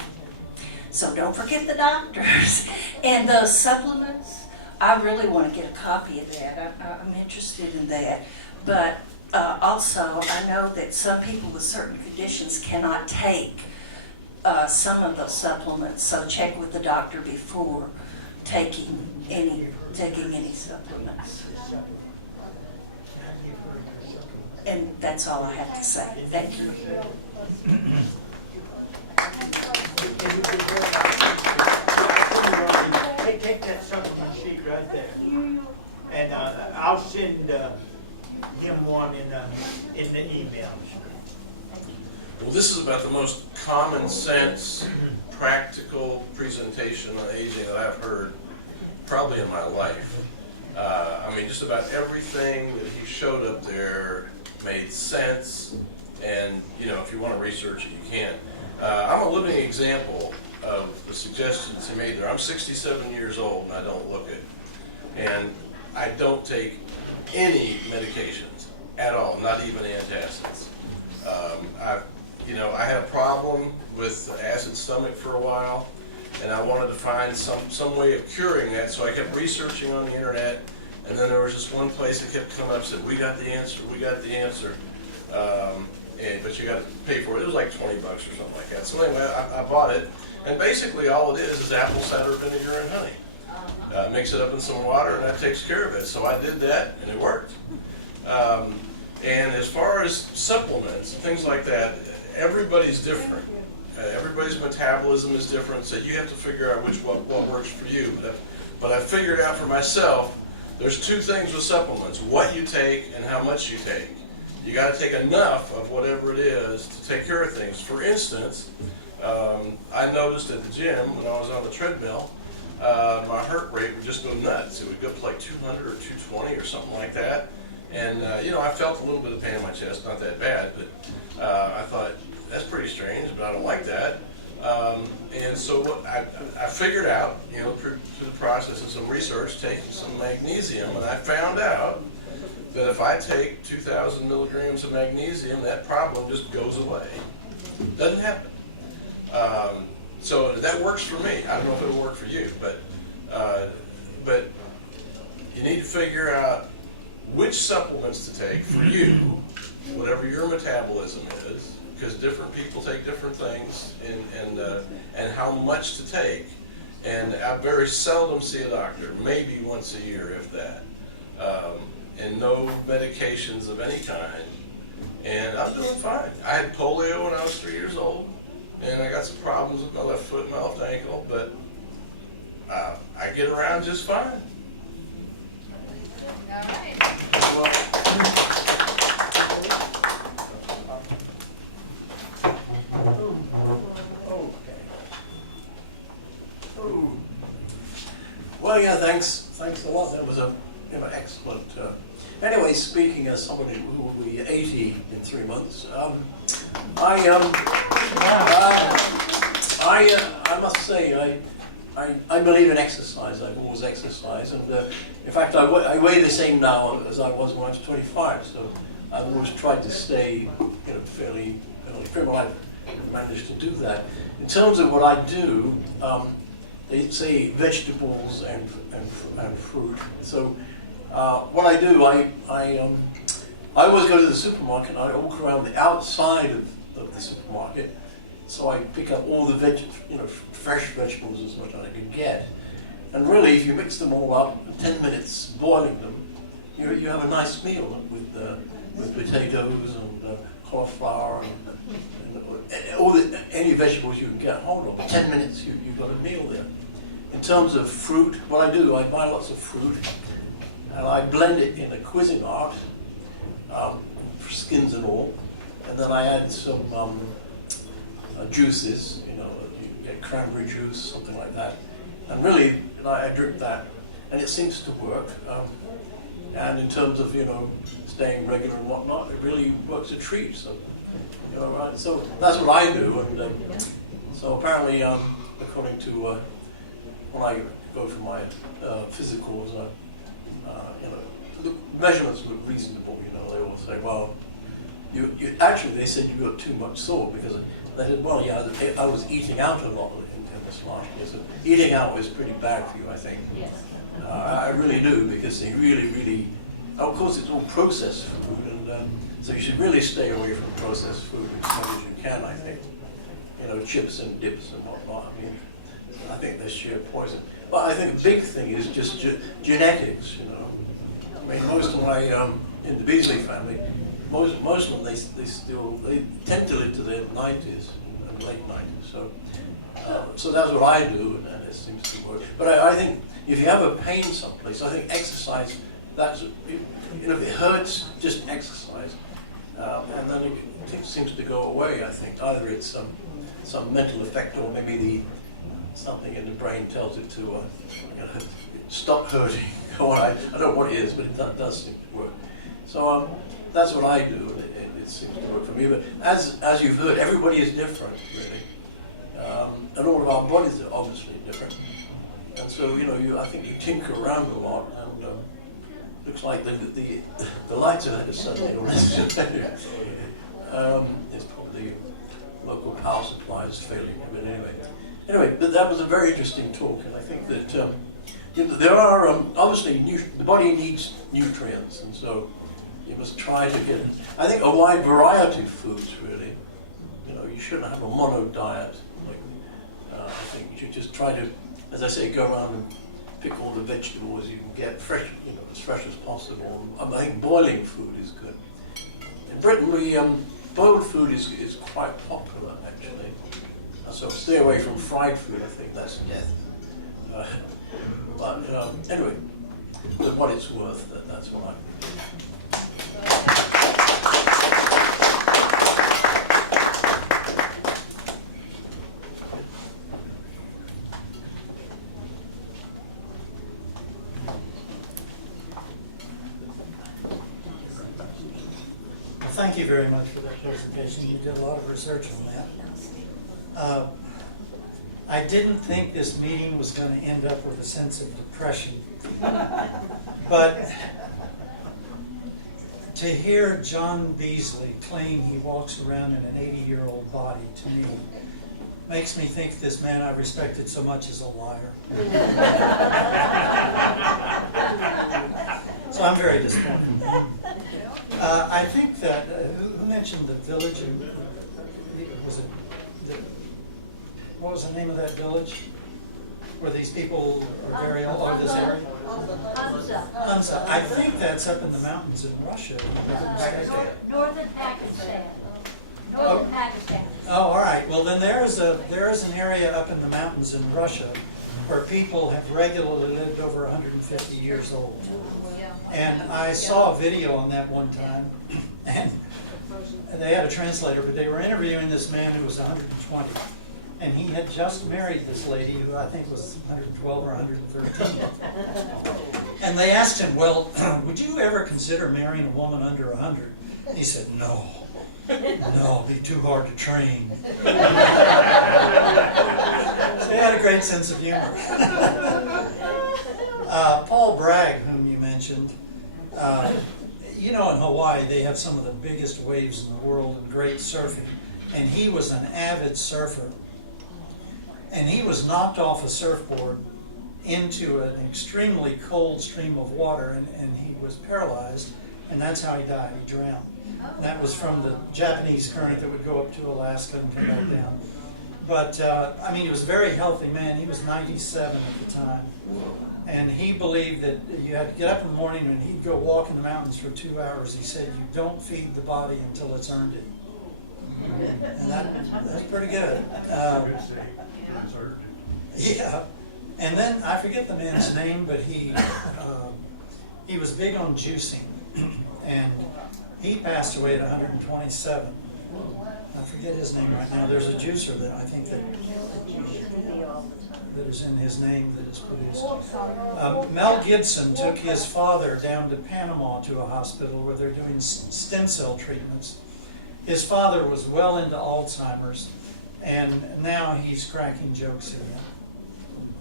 So don't forget the doctors. And those supplements, I really want to get a copy of that. I'm interested in that. But also, I know that some people with certain conditions cannot take some of those supplements, so check with the doctor before taking any supplements. And that's all I have to say. Thank you. Take that supplement sheet right there, and I'll send him one in the email. Well, this is about the most common sense, practical presentation on aging that I've heard probably in my life. I mean, just about everything that he showed up there made sense, and you know, if you want to research it, you can. I'm a living example of the suggestions he made there. I'm 67 years old and I don't look it. And I don't take any medications at all, not even antacids. I had a problem with acid stomach for a while, and I wanted to find some way of curing that, so I kept researching on the internet, and then there was just one place that kept coming up and said, we got the answer, we got the answer. But you got to pay for it. It was like $20 or something like that. So anyway, I bought it, and basically all it is apple cider vinegar and honey. Mix it up in some water, and that takes care of it. So I did that, and it worked. And as far as supplements, things like that, everybody's different. Everybody's metabolism is different, so you have to figure out what works for you. But I figured out for myself, there's two things with supplements: what you take and how much you take. You got to take enough of whatever it is to take care of things. For instance, I noticed at the gym when I was on the treadmill, my heart rate would just go nuts. It would go up to like 200 or 220 or something like that. And I felt a little bit of pain in my chest, not that bad, but I thought, that's pretty strange, but I don't like that. And so what I figured out, through the process of some research, taking some magnesium, and I found out that if I take 2,000 milligrams of magnesium, that problem just goes away. Doesn't happen. So that works for me. I don't know if it'll work for you, but you need to figure out which supplements to take for you, whatever your metabolism is, because different people take different things, and how much to take. And I very seldom see a doctor, maybe once a year, if that. And no medications of any kind, and I'm doing fine. I had polio when I was 3 years old, and I got some problems with my left foot and my left ankle, but I get around just fine. All right. Well, yeah, thanks a lot. That was a excellent. Anyway, speaking as somebody who will be 80 in 3 months, I must say I believe in exercise. I've always exercised, and in fact, I weigh the same now as I was when I was 25. So I've always tried to stay, fairly trim. I've managed to do that. In terms of what I do, they say vegetables and fruit. So what I do, I always go to the supermarket and I walk around the outside of the supermarket. So I pick up all the fresh vegetables as much as I can get. And really, if you mix them all up, 10 minutes boiling them, you have a nice meal with potatoes and cauliflower and any vegetables you can get hold of. 10 minutes, you've got a meal there. In terms of fruit, what I do, I buy lots of fruit and I blend it in a Cuisinart, for skins and all, and then I add some juices, you get cranberry juice, something like that, and really I drink that, and it seems to work. And in terms of staying regular and whatnot, it really works a treat. So right? So that's what I do, and so apparently, according to when I go for my physicals, the measurements look reasonable. They all say, well, you actually, they said you got too much salt, because they said, well, yeah, I was eating out a lot in this last year. So eating out was pretty bad for you, I think. Yes. I really do, because they really, of course, it's all processed food, and so you should really stay away from processed food as much as you can, I think. Chips and dips and whatnot. I think they're sheer poison. But I think a big thing is just genetics, you know. I mean, most of my, in the Beasley family, most of them, they tend to live to their 90s and late 90s. So that's what I do, and it seems to work. But I think if you have a pain someplace, I think exercise, that's, you know, if it hurts, just exercise. And then it seems to go away, I think. Either it's some mental effect, or maybe something in the brain tells it to you know, stop hurting. I don't know what it is, but it does seem to work. So that's what I do, and it seems to work for me. But as you've heard, everybody is different, really. And all of our bodies are obviously different. And so, you know, I think you tinker around a lot, and looks like the lights are suddenly on. It's probably the local power supply is failing. But anyway, but that was a very interesting talk, and I think that there are obviously the body needs nutrients, and so you must try to get, I think, a wide variety of foods. Really, you know, you shouldn't have a mono diet. I think you should just try to, as I say, go around and pick all the vegetables you can get fresh, you know, as fresh as possible. I think boiling food is good. In Britain, boiled food is quite popular, actually. So stay away from fried food. I think that's death. But anyway, for what it's worth, that's what I think. Thank you very much for that presentation. You did a lot of research on that. I didn't think this meeting was going to end up with a sense of depression. But to hear John Beasley claim he walks around in an 80-year-old body, to me, makes me think this man I respected so much is a liar. So I'm very disappointed. I think that, who mentioned the village? What was the name of that village? Where these people are very old, or this area? Hunza. I think that's up in the mountains in Russia. Northern Pakistan. Northern Pakistan. Oh, all right. Well, then there is an area up in the mountains in Russia where people have regularly lived over 150 years old. And I saw a video on that one time, and they had a translator, but they were interviewing this man who was 120. And he had just married this lady who I think was 112 or 113. And they asked him, well, would you ever consider marrying a woman under 100? And he said, no, it'd be too hard to train. So he had a great sense of humor. Paul Bragg, whom you mentioned, you know, in Hawaii they have some of the biggest waves in the world and great surfing. And he was an avid surfer. And he was knocked off a surfboard into an extremely cold stream of water, and he was paralyzed, and that's how he died. He drowned. And that was from the Japanese current that would go up to Alaska and come back down. But, I mean, he was a very healthy man. He was 97 at the time. And he believed that you had to get up in the morning and he'd go walk in the mountains for 2 hours. He said, you don't feed the body until it's earned it. And that's pretty good. Yeah. And then, I forget the man's name, but he was big on juicing. And he passed away at 127. I forget his name right now. There's a juicer that I think that is in his name that is produced. Mel Gibson took his father down to Panama to a hospital where they're doing stem cell treatments. His father was well into Alzheimer's, and now he's cracking jokes again.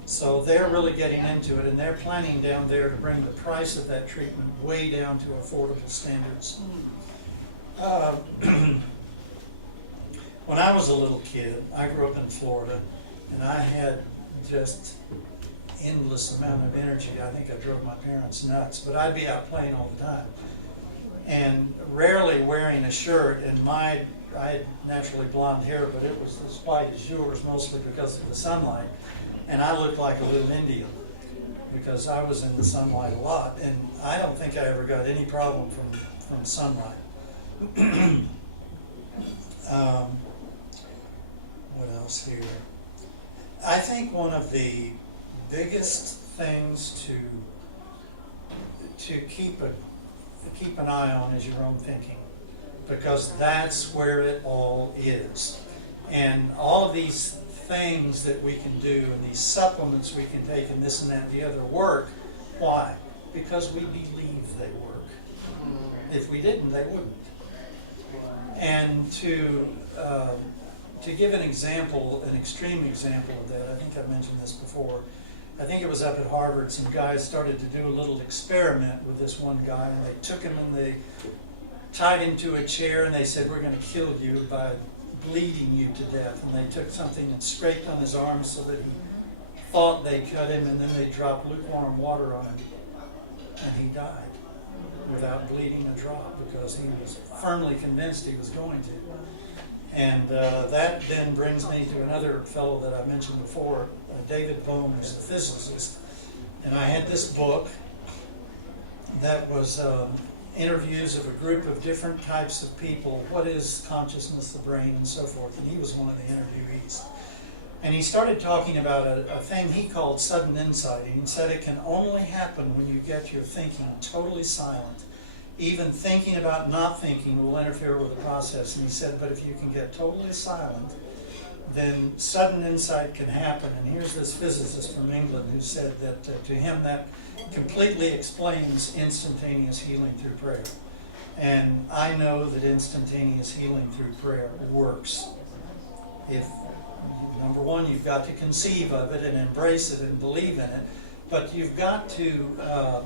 So they're really getting into it, and they're planning down there to bring the price of that treatment way down to affordable standards. When I was a little kid, I grew up in Florida, and I had just endless amount of energy. I think I drove my parents nuts, but I'd be out playing all the time. And rarely wearing a shirt, and I had naturally blonde hair, but it was as white as yours, mostly because of the sunlight. And I looked like a little Indian because I was in the sunlight a lot, and I don't think I ever got any problem from sunlight. What else here? I think one of the biggest things to keep an eye on is your own thinking, because that's where it all is. And all of these things that we can do and these supplements we can take and this and that and the other work. Why? Because we believe they work. If we didn't, they wouldn't. And to give an example, an extreme example of that, I think I've mentioned this before. I think it was up at Harvard, some guys started to do a little experiment with this one guy, and they took him and they tied him to a chair and they said, we're going to kill you by bleeding you to death. And they took something and scraped on his arm so that he thought they cut him, and then they dropped lukewarm water on him, and he died without bleeding a drop because he was firmly convinced he was going to. And that then brings me to another fellow that I mentioned before, David Bohm, who's a physicist. And I had this book that was interviews of a group of different types of people. What is consciousness, the brain, and so forth. And he was one of the interviewees. And he started talking about a thing he called sudden insight. And he said it can only happen when you get your thinking totally silent. Even thinking about not thinking will interfere with the process. And he said, but if you can get totally silent, then sudden insight can happen. And here's this physicist from England who said that to him that completely explains instantaneous healing through prayer. And I know that instantaneous healing through prayer works. If, number one, you've got to conceive of it and embrace it and believe in it, but you've got to, I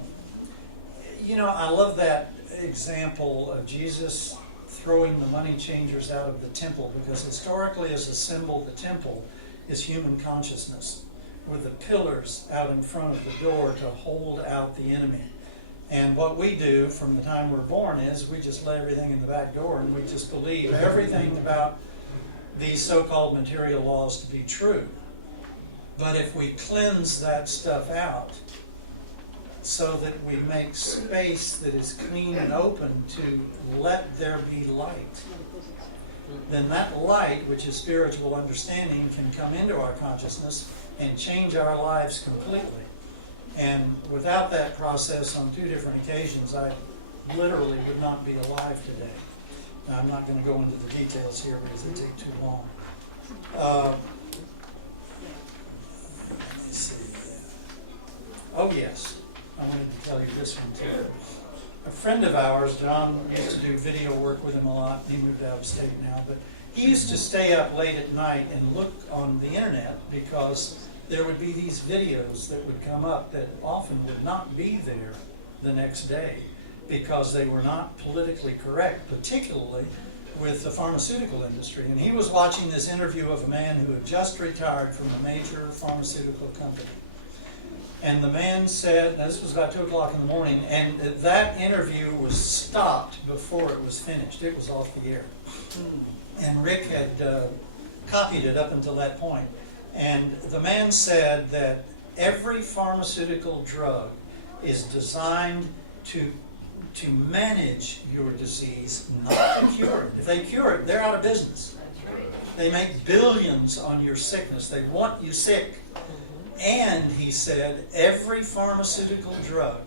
love that example of Jesus throwing the money changers out of the temple, because historically as a symbol, the temple is human consciousness, with the pillars out in front of the door to hold out the enemy. And what we do from the time we're born is we just let everything in the back door, and we just believe everything about these so-called material laws to be true. But if we cleanse that stuff out so that we make space that is clean and open to let there be light, then that light, which is spiritual understanding, can come into our consciousness and change our lives completely. And without that process on 2 different occasions, I literally would not be alive today. Now, I'm not going to go into the details here because they take too long. Let me see. Oh, yes. I wanted to tell you this one, too. A friend of ours, John, used to do video work with him a lot. He moved out of state now. But he used to stay up late at night and look on the internet, because there would be these videos that would come up that often would not be there the next day because they were not politically correct, particularly with the pharmaceutical industry. And he was watching this interview of a man who had just retired from a major pharmaceutical company. And the man said, now this was about 2 o'clock in the morning, and that interview was stopped before it was finished. It was off the air. And Rick had copied it up until that point. And the man said that every pharmaceutical drug is designed to manage your disease, not to cure it. If they cure it, they're out of business. They make billions on your sickness. They want you sick. And he said every pharmaceutical drug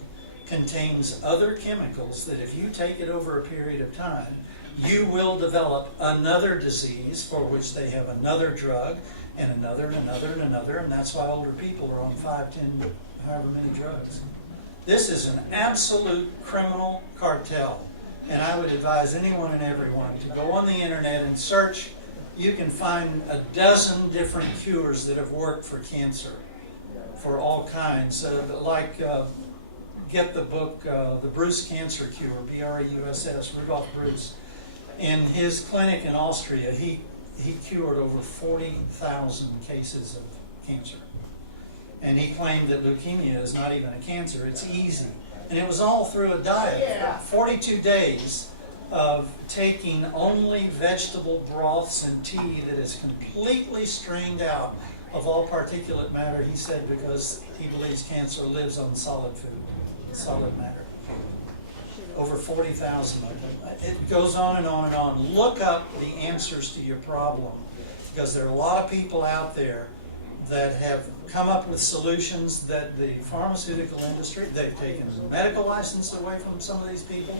contains other chemicals that if you take it over a period of time, you will develop another disease for which they have another drug and another and another and another, and that's why older people are on 5, 10, however many drugs. This is an absolute criminal cartel, and I would advise anyone and everyone to go on the internet and search. You can find a dozen different cures that have worked for cancer, for all kinds. Get the book, The Bruce Cancer Cure, B-R-U-S-S, Rudolph Bruce. In his clinic in Austria, he cured over 40,000 cases of cancer. And he claimed that leukemia is not even a cancer, it's easy. And it was all through a diet. Yeah. 42 days of taking only vegetable broths and tea that is completely strained out of all particulate matter, he said, because he believes cancer lives on solid food, solid matter. Over 40,000 of them. It goes on and on and on. Look up the answers to your problem, because there are a lot of people out there that have come up with solutions that the pharmaceutical industry, they've taken the medical license away from some of these people.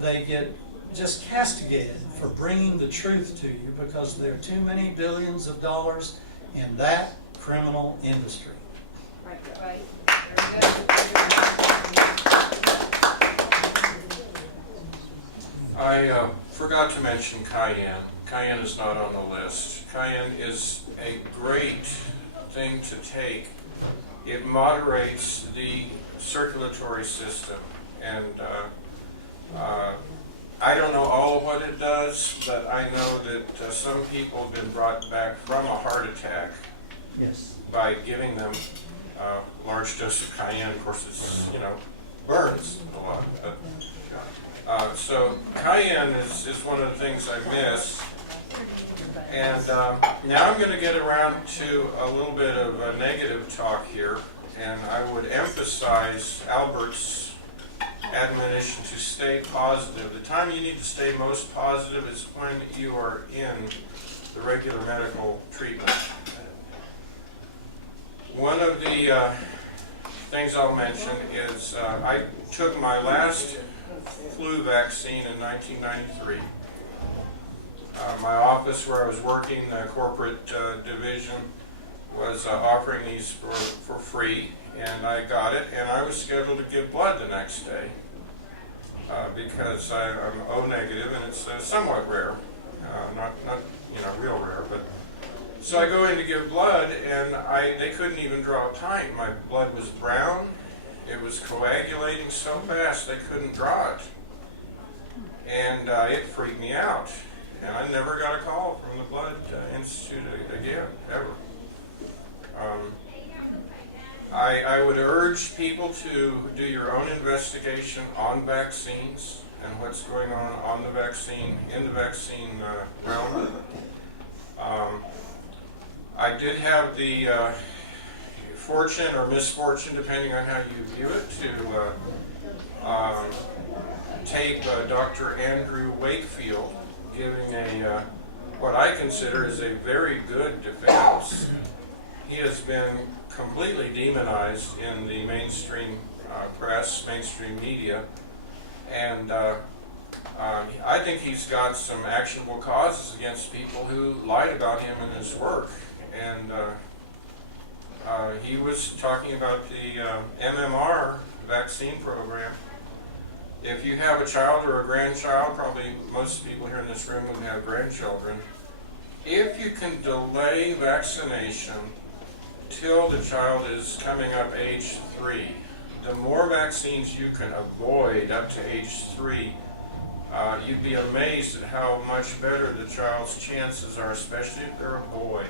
They get just castigated for bringing the truth to you because there are too many billions of dollars in that criminal industry. Right. I forgot to mention cayenne. Cayenne is not on the list. Cayenne is a great thing to take. It moderates the circulatory system, and I don't know all of what it does, but I know that some people have been brought back from a heart attack by giving them a large dose of cayenne. Of course, it's, burns a lot. But, so cayenne is one of the things I miss. And now I'm going to get around to a little bit of a negative talk here, and I would emphasize Albert's admonition to stay positive. The time you need to stay most positive is when you are in the regular medical treatment. One of the things I'll mention is I took my last flu vaccine in 1993. My office where I was working, the corporate division, was offering these for free, and I got it, and I was scheduled to give blood the next day because I'm O negative, and it's somewhat rare, not real rare, but so I go in to give blood, and they couldn't even draw a pint. My blood was brown. It was coagulating so fast they couldn't draw it, and it freaked me out. And I never got a call from the Blood Institute again, ever. I would urge people to do your own investigation on vaccines and what's going on the vaccine, in the vaccine realm. I did have the fortune or misfortune, depending on how you view it, to tape Dr. Andrew Wakefield giving what I consider is a very good defense. He has been completely demonized in the mainstream press, mainstream media, and I think he's got some actionable causes against people who lied about him in his work. And he was talking about the MMR vaccine program. If you have a child or a grandchild, probably most people here in this room would have grandchildren, if you can delay vaccination till the child is coming up age 3, the more vaccines you can avoid up to age 3, you'd be amazed at how much better the child's chances are, especially if they're a boy,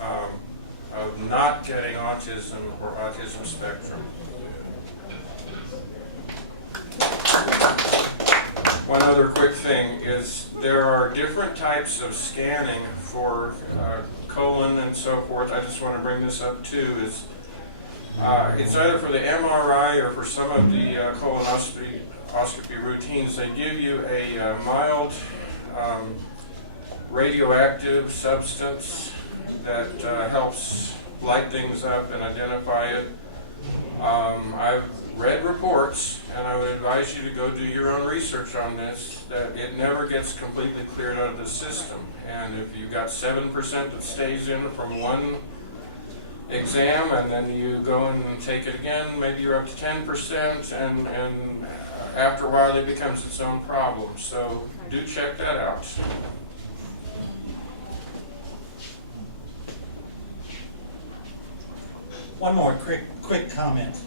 of not getting autism or autism spectrum. One other quick thing is there are different types of scanning for colon and so forth. I just want to bring this up too. It's either for the MRI or for some of the colonoscopy routines. They give you a mild radioactive substance that helps light things up and identify it. I've read reports, and I would advise you to go do your own research on this, that it never gets completely cleared out of the system. And if you've got 7% that stays in from one exam, and then you go and take it again, maybe you're up to 10%, and after a while it becomes its own problem. So do check that out. One more quick comment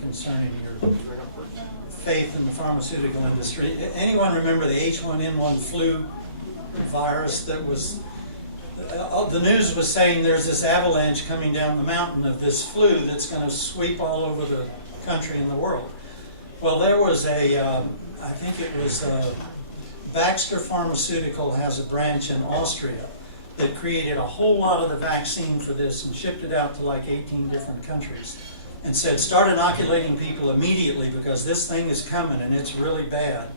concerning your faith in the pharmaceutical industry. Anyone remember the H1N1 flu virus that was, the news was saying there's this avalanche coming down the mountain of this flu that's going to sweep all over the country and the world. Well, there was a I think it was Baxter Pharmaceutical has a branch in Austria that created a whole lot of the vaccine for this and shipped it out to like 18 different countries and said, start inoculating people immediately because this thing is coming and it's really bad.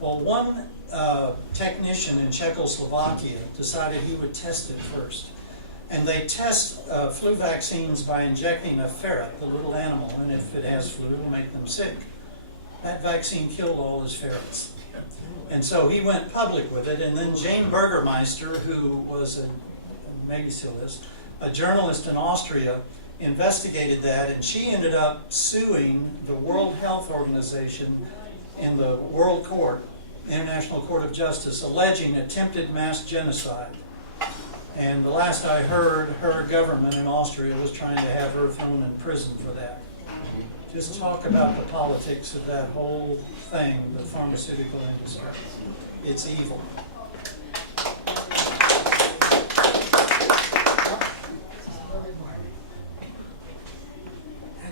Well, one technician in Czechoslovakia decided he would test it first. And they test flu vaccines by injecting a ferret, the little animal, and if it has flu, it'll make them sick. That vaccine killed all his ferrets. And so he went public with it, and then Jane Burgermeister, who was maybe still is, a journalist in Austria, investigated that, and she ended up suing the World Health Organization in the World Court, International Court of Justice, alleging attempted mass genocide. And the last I heard, her government in Austria was trying to have her thrown in prison for that. Just talk about the politics of that whole thing, the pharmaceutical industry. It's evil.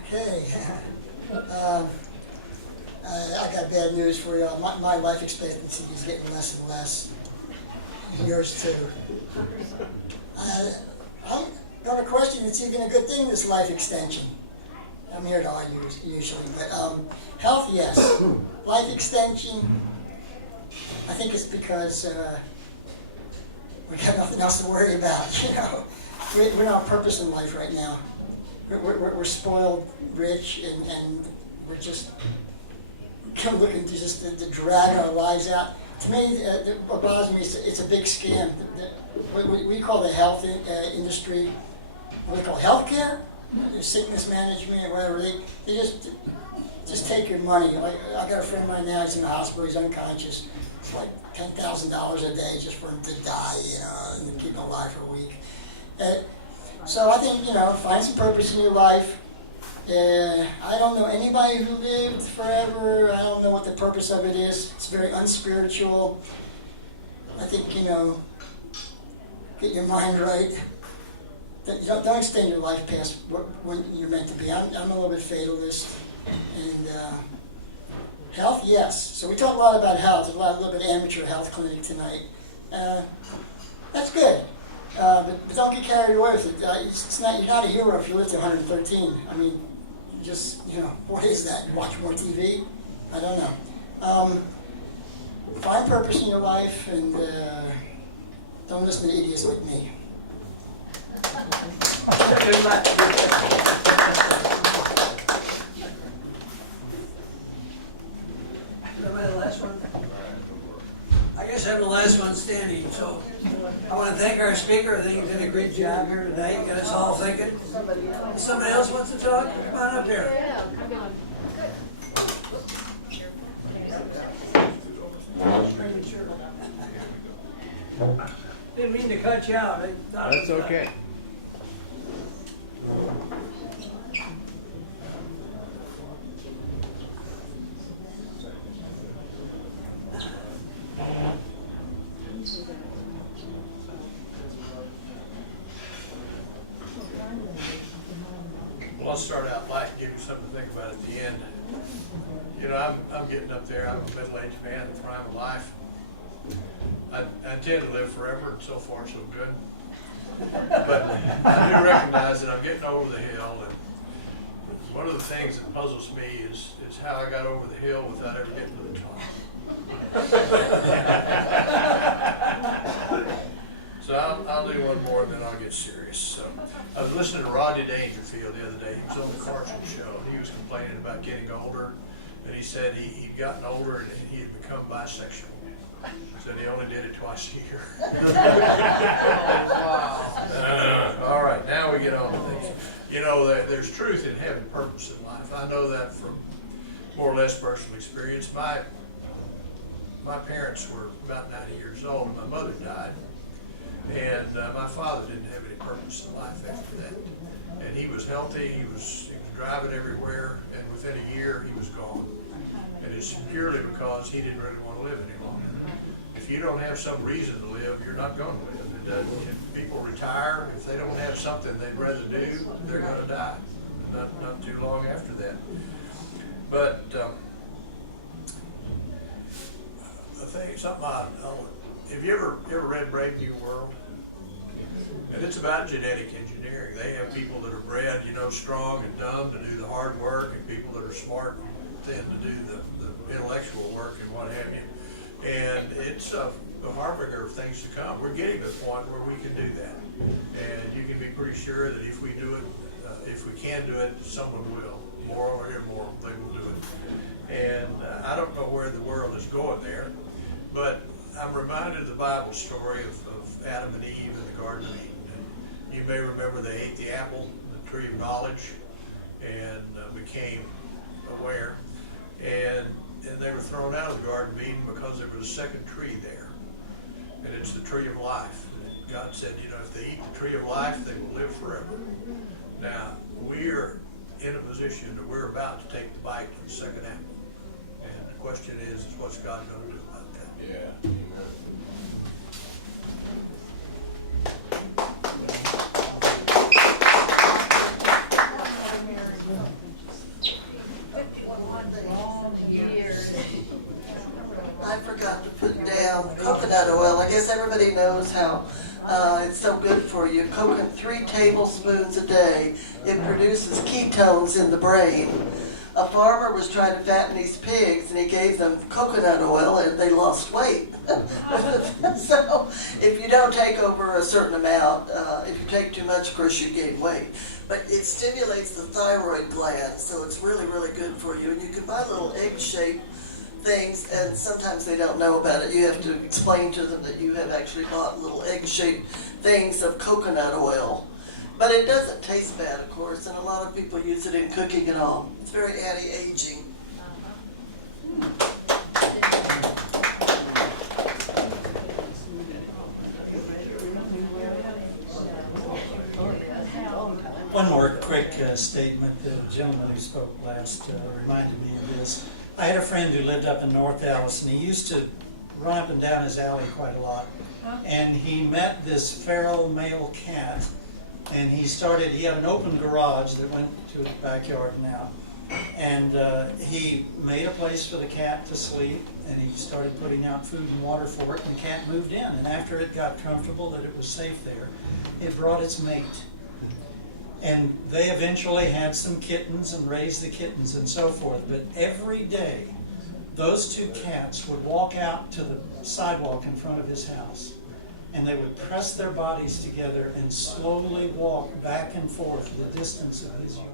Okay. I got bad news for you. My life expectancy is getting less and less. Yours too. I'm going to question it's even a good thing, this life extension. I'm here to argue usually, but health, yes. Life extension, I think it's because we got nothing else to worry about. You know, we're not purpose in life right now. We're spoiled, rich, and we're just looking to drag our lives out. To me, what bothers me is it's a big scam. What we call the health industry, what we call healthcare, sickness management, whatever. They just take your money. Like, I got a friend of mine now. He's in the hospital. He's unconscious. It's like $10,000 a day just for him to die, you know, and keep him alive for a week. So I think, you know, find some purpose in your life. I don't know anybody who lived forever. I don't know what the purpose of it is. It's very unspiritual. I think, you know, get your mind right. Don't extend your life past when you're meant to be. I'm a little bit fatalist. And health, yes. So we talk a lot about health. There's a little bit amateur health clinic tonight. That's good. But don't get carried away with it. You're not a hero if you live to 113. I mean, just, you know, what is that? You watch more TV? I don't know. Find purpose in your life and don't listen to idiots like me. The last one? I guess I'm the last one standing, so I want to thank our speaker. I think he did a great job here tonight, got us all thinking. If somebody else wants to talk, come on up here. Didn't mean to cut you out. That's okay. Well, I'll start out light and give you something to think about at the end. You know, I'm getting up there. I'm a middle-aged man in the prime of life. I intend to live forever, and so far so good. But I do recognize that I'm getting over the hill, and one of the things that puzzles me is how I got over the hill without ever getting to the top. So I'll do one more and then I'll get serious. So I was listening to Rodney Dangerfield the other day. He was on the Carson show and he was complaining about getting older. And he said he'd gotten older and he had become bisexual. Said he only did it twice a year. All right, now we get on to things. You know, there's truth in having purpose in life. I know that from more or less personal experience. My parents were about 90 years old and my mother died. And my father didn't have any purpose in life after that. And he was healthy, he was driving everywhere, and within a year he was gone. And it's purely because he didn't really want to live any longer. If you don't have some reason to live, you're not going to live. It doesn't, if people retire, if they don't have something they'd rather do, they're going to die. Not too long after that. But thing, something have you ever read Brave New World? And it's about genetic engineering. They have people that are bred, strong and dumb to do the hard work, and people that are smart and thin to do the intellectual work and what have you. And it's a harbinger of things to come. We're getting to the point where we can do that. And you can be pretty sure that if we do it, if we can do it, someone will. Moral or immoral, they will do it. And I don't know where the world is going there, but I'm reminded of the Bible story of Adam and Eve in the Garden of Eden. And you may remember they ate the apple, the tree of knowledge, and became aware. And they were thrown out of the Garden of Eden because there was a second tree there. And it's the tree of life. And God said, if they eat the tree of life, they will live forever. Now, we're in a position that we're about to take the bite of the second apple. And the question is what's God going to do about that? Yeah. I forgot to put down coconut oil. I guess everybody knows how it's so good for you. Coconut, 3 tablespoons a day. It produces ketones in the brain. A farmer was trying to fatten these pigs, and he gave them coconut oil, and they lost weight. So, if you don't take over a certain amount, if you take too much, of course, you gain weight. But it stimulates the thyroid gland, so it's really, really good for you. And you can buy little egg-shaped things, and sometimes they don't know about it. You have to explain to them that you have actually bought little egg-shaped things of coconut oil. But it doesn't taste bad, of course, and a lot of people use it in cooking and all. It's very anti-aging. One more quick statement. The gentleman who spoke last reminded me of this. I had a friend who lived up in North Dallas, and he used to run up and down his alley quite a lot. And he met this feral male cat, and he had an open garage that went to his backyard now. And he made a place for the cat to sleep, and he started putting out food and water for it, and the cat moved in. And after it got comfortable that it was safe there, it brought its mate. And they eventually had some kittens and raised the kittens and so forth. But every day, those 2 cats would walk out to the sidewalk in front of his house, and they would press their bodies together and slowly walk back and forth the distance of his yard.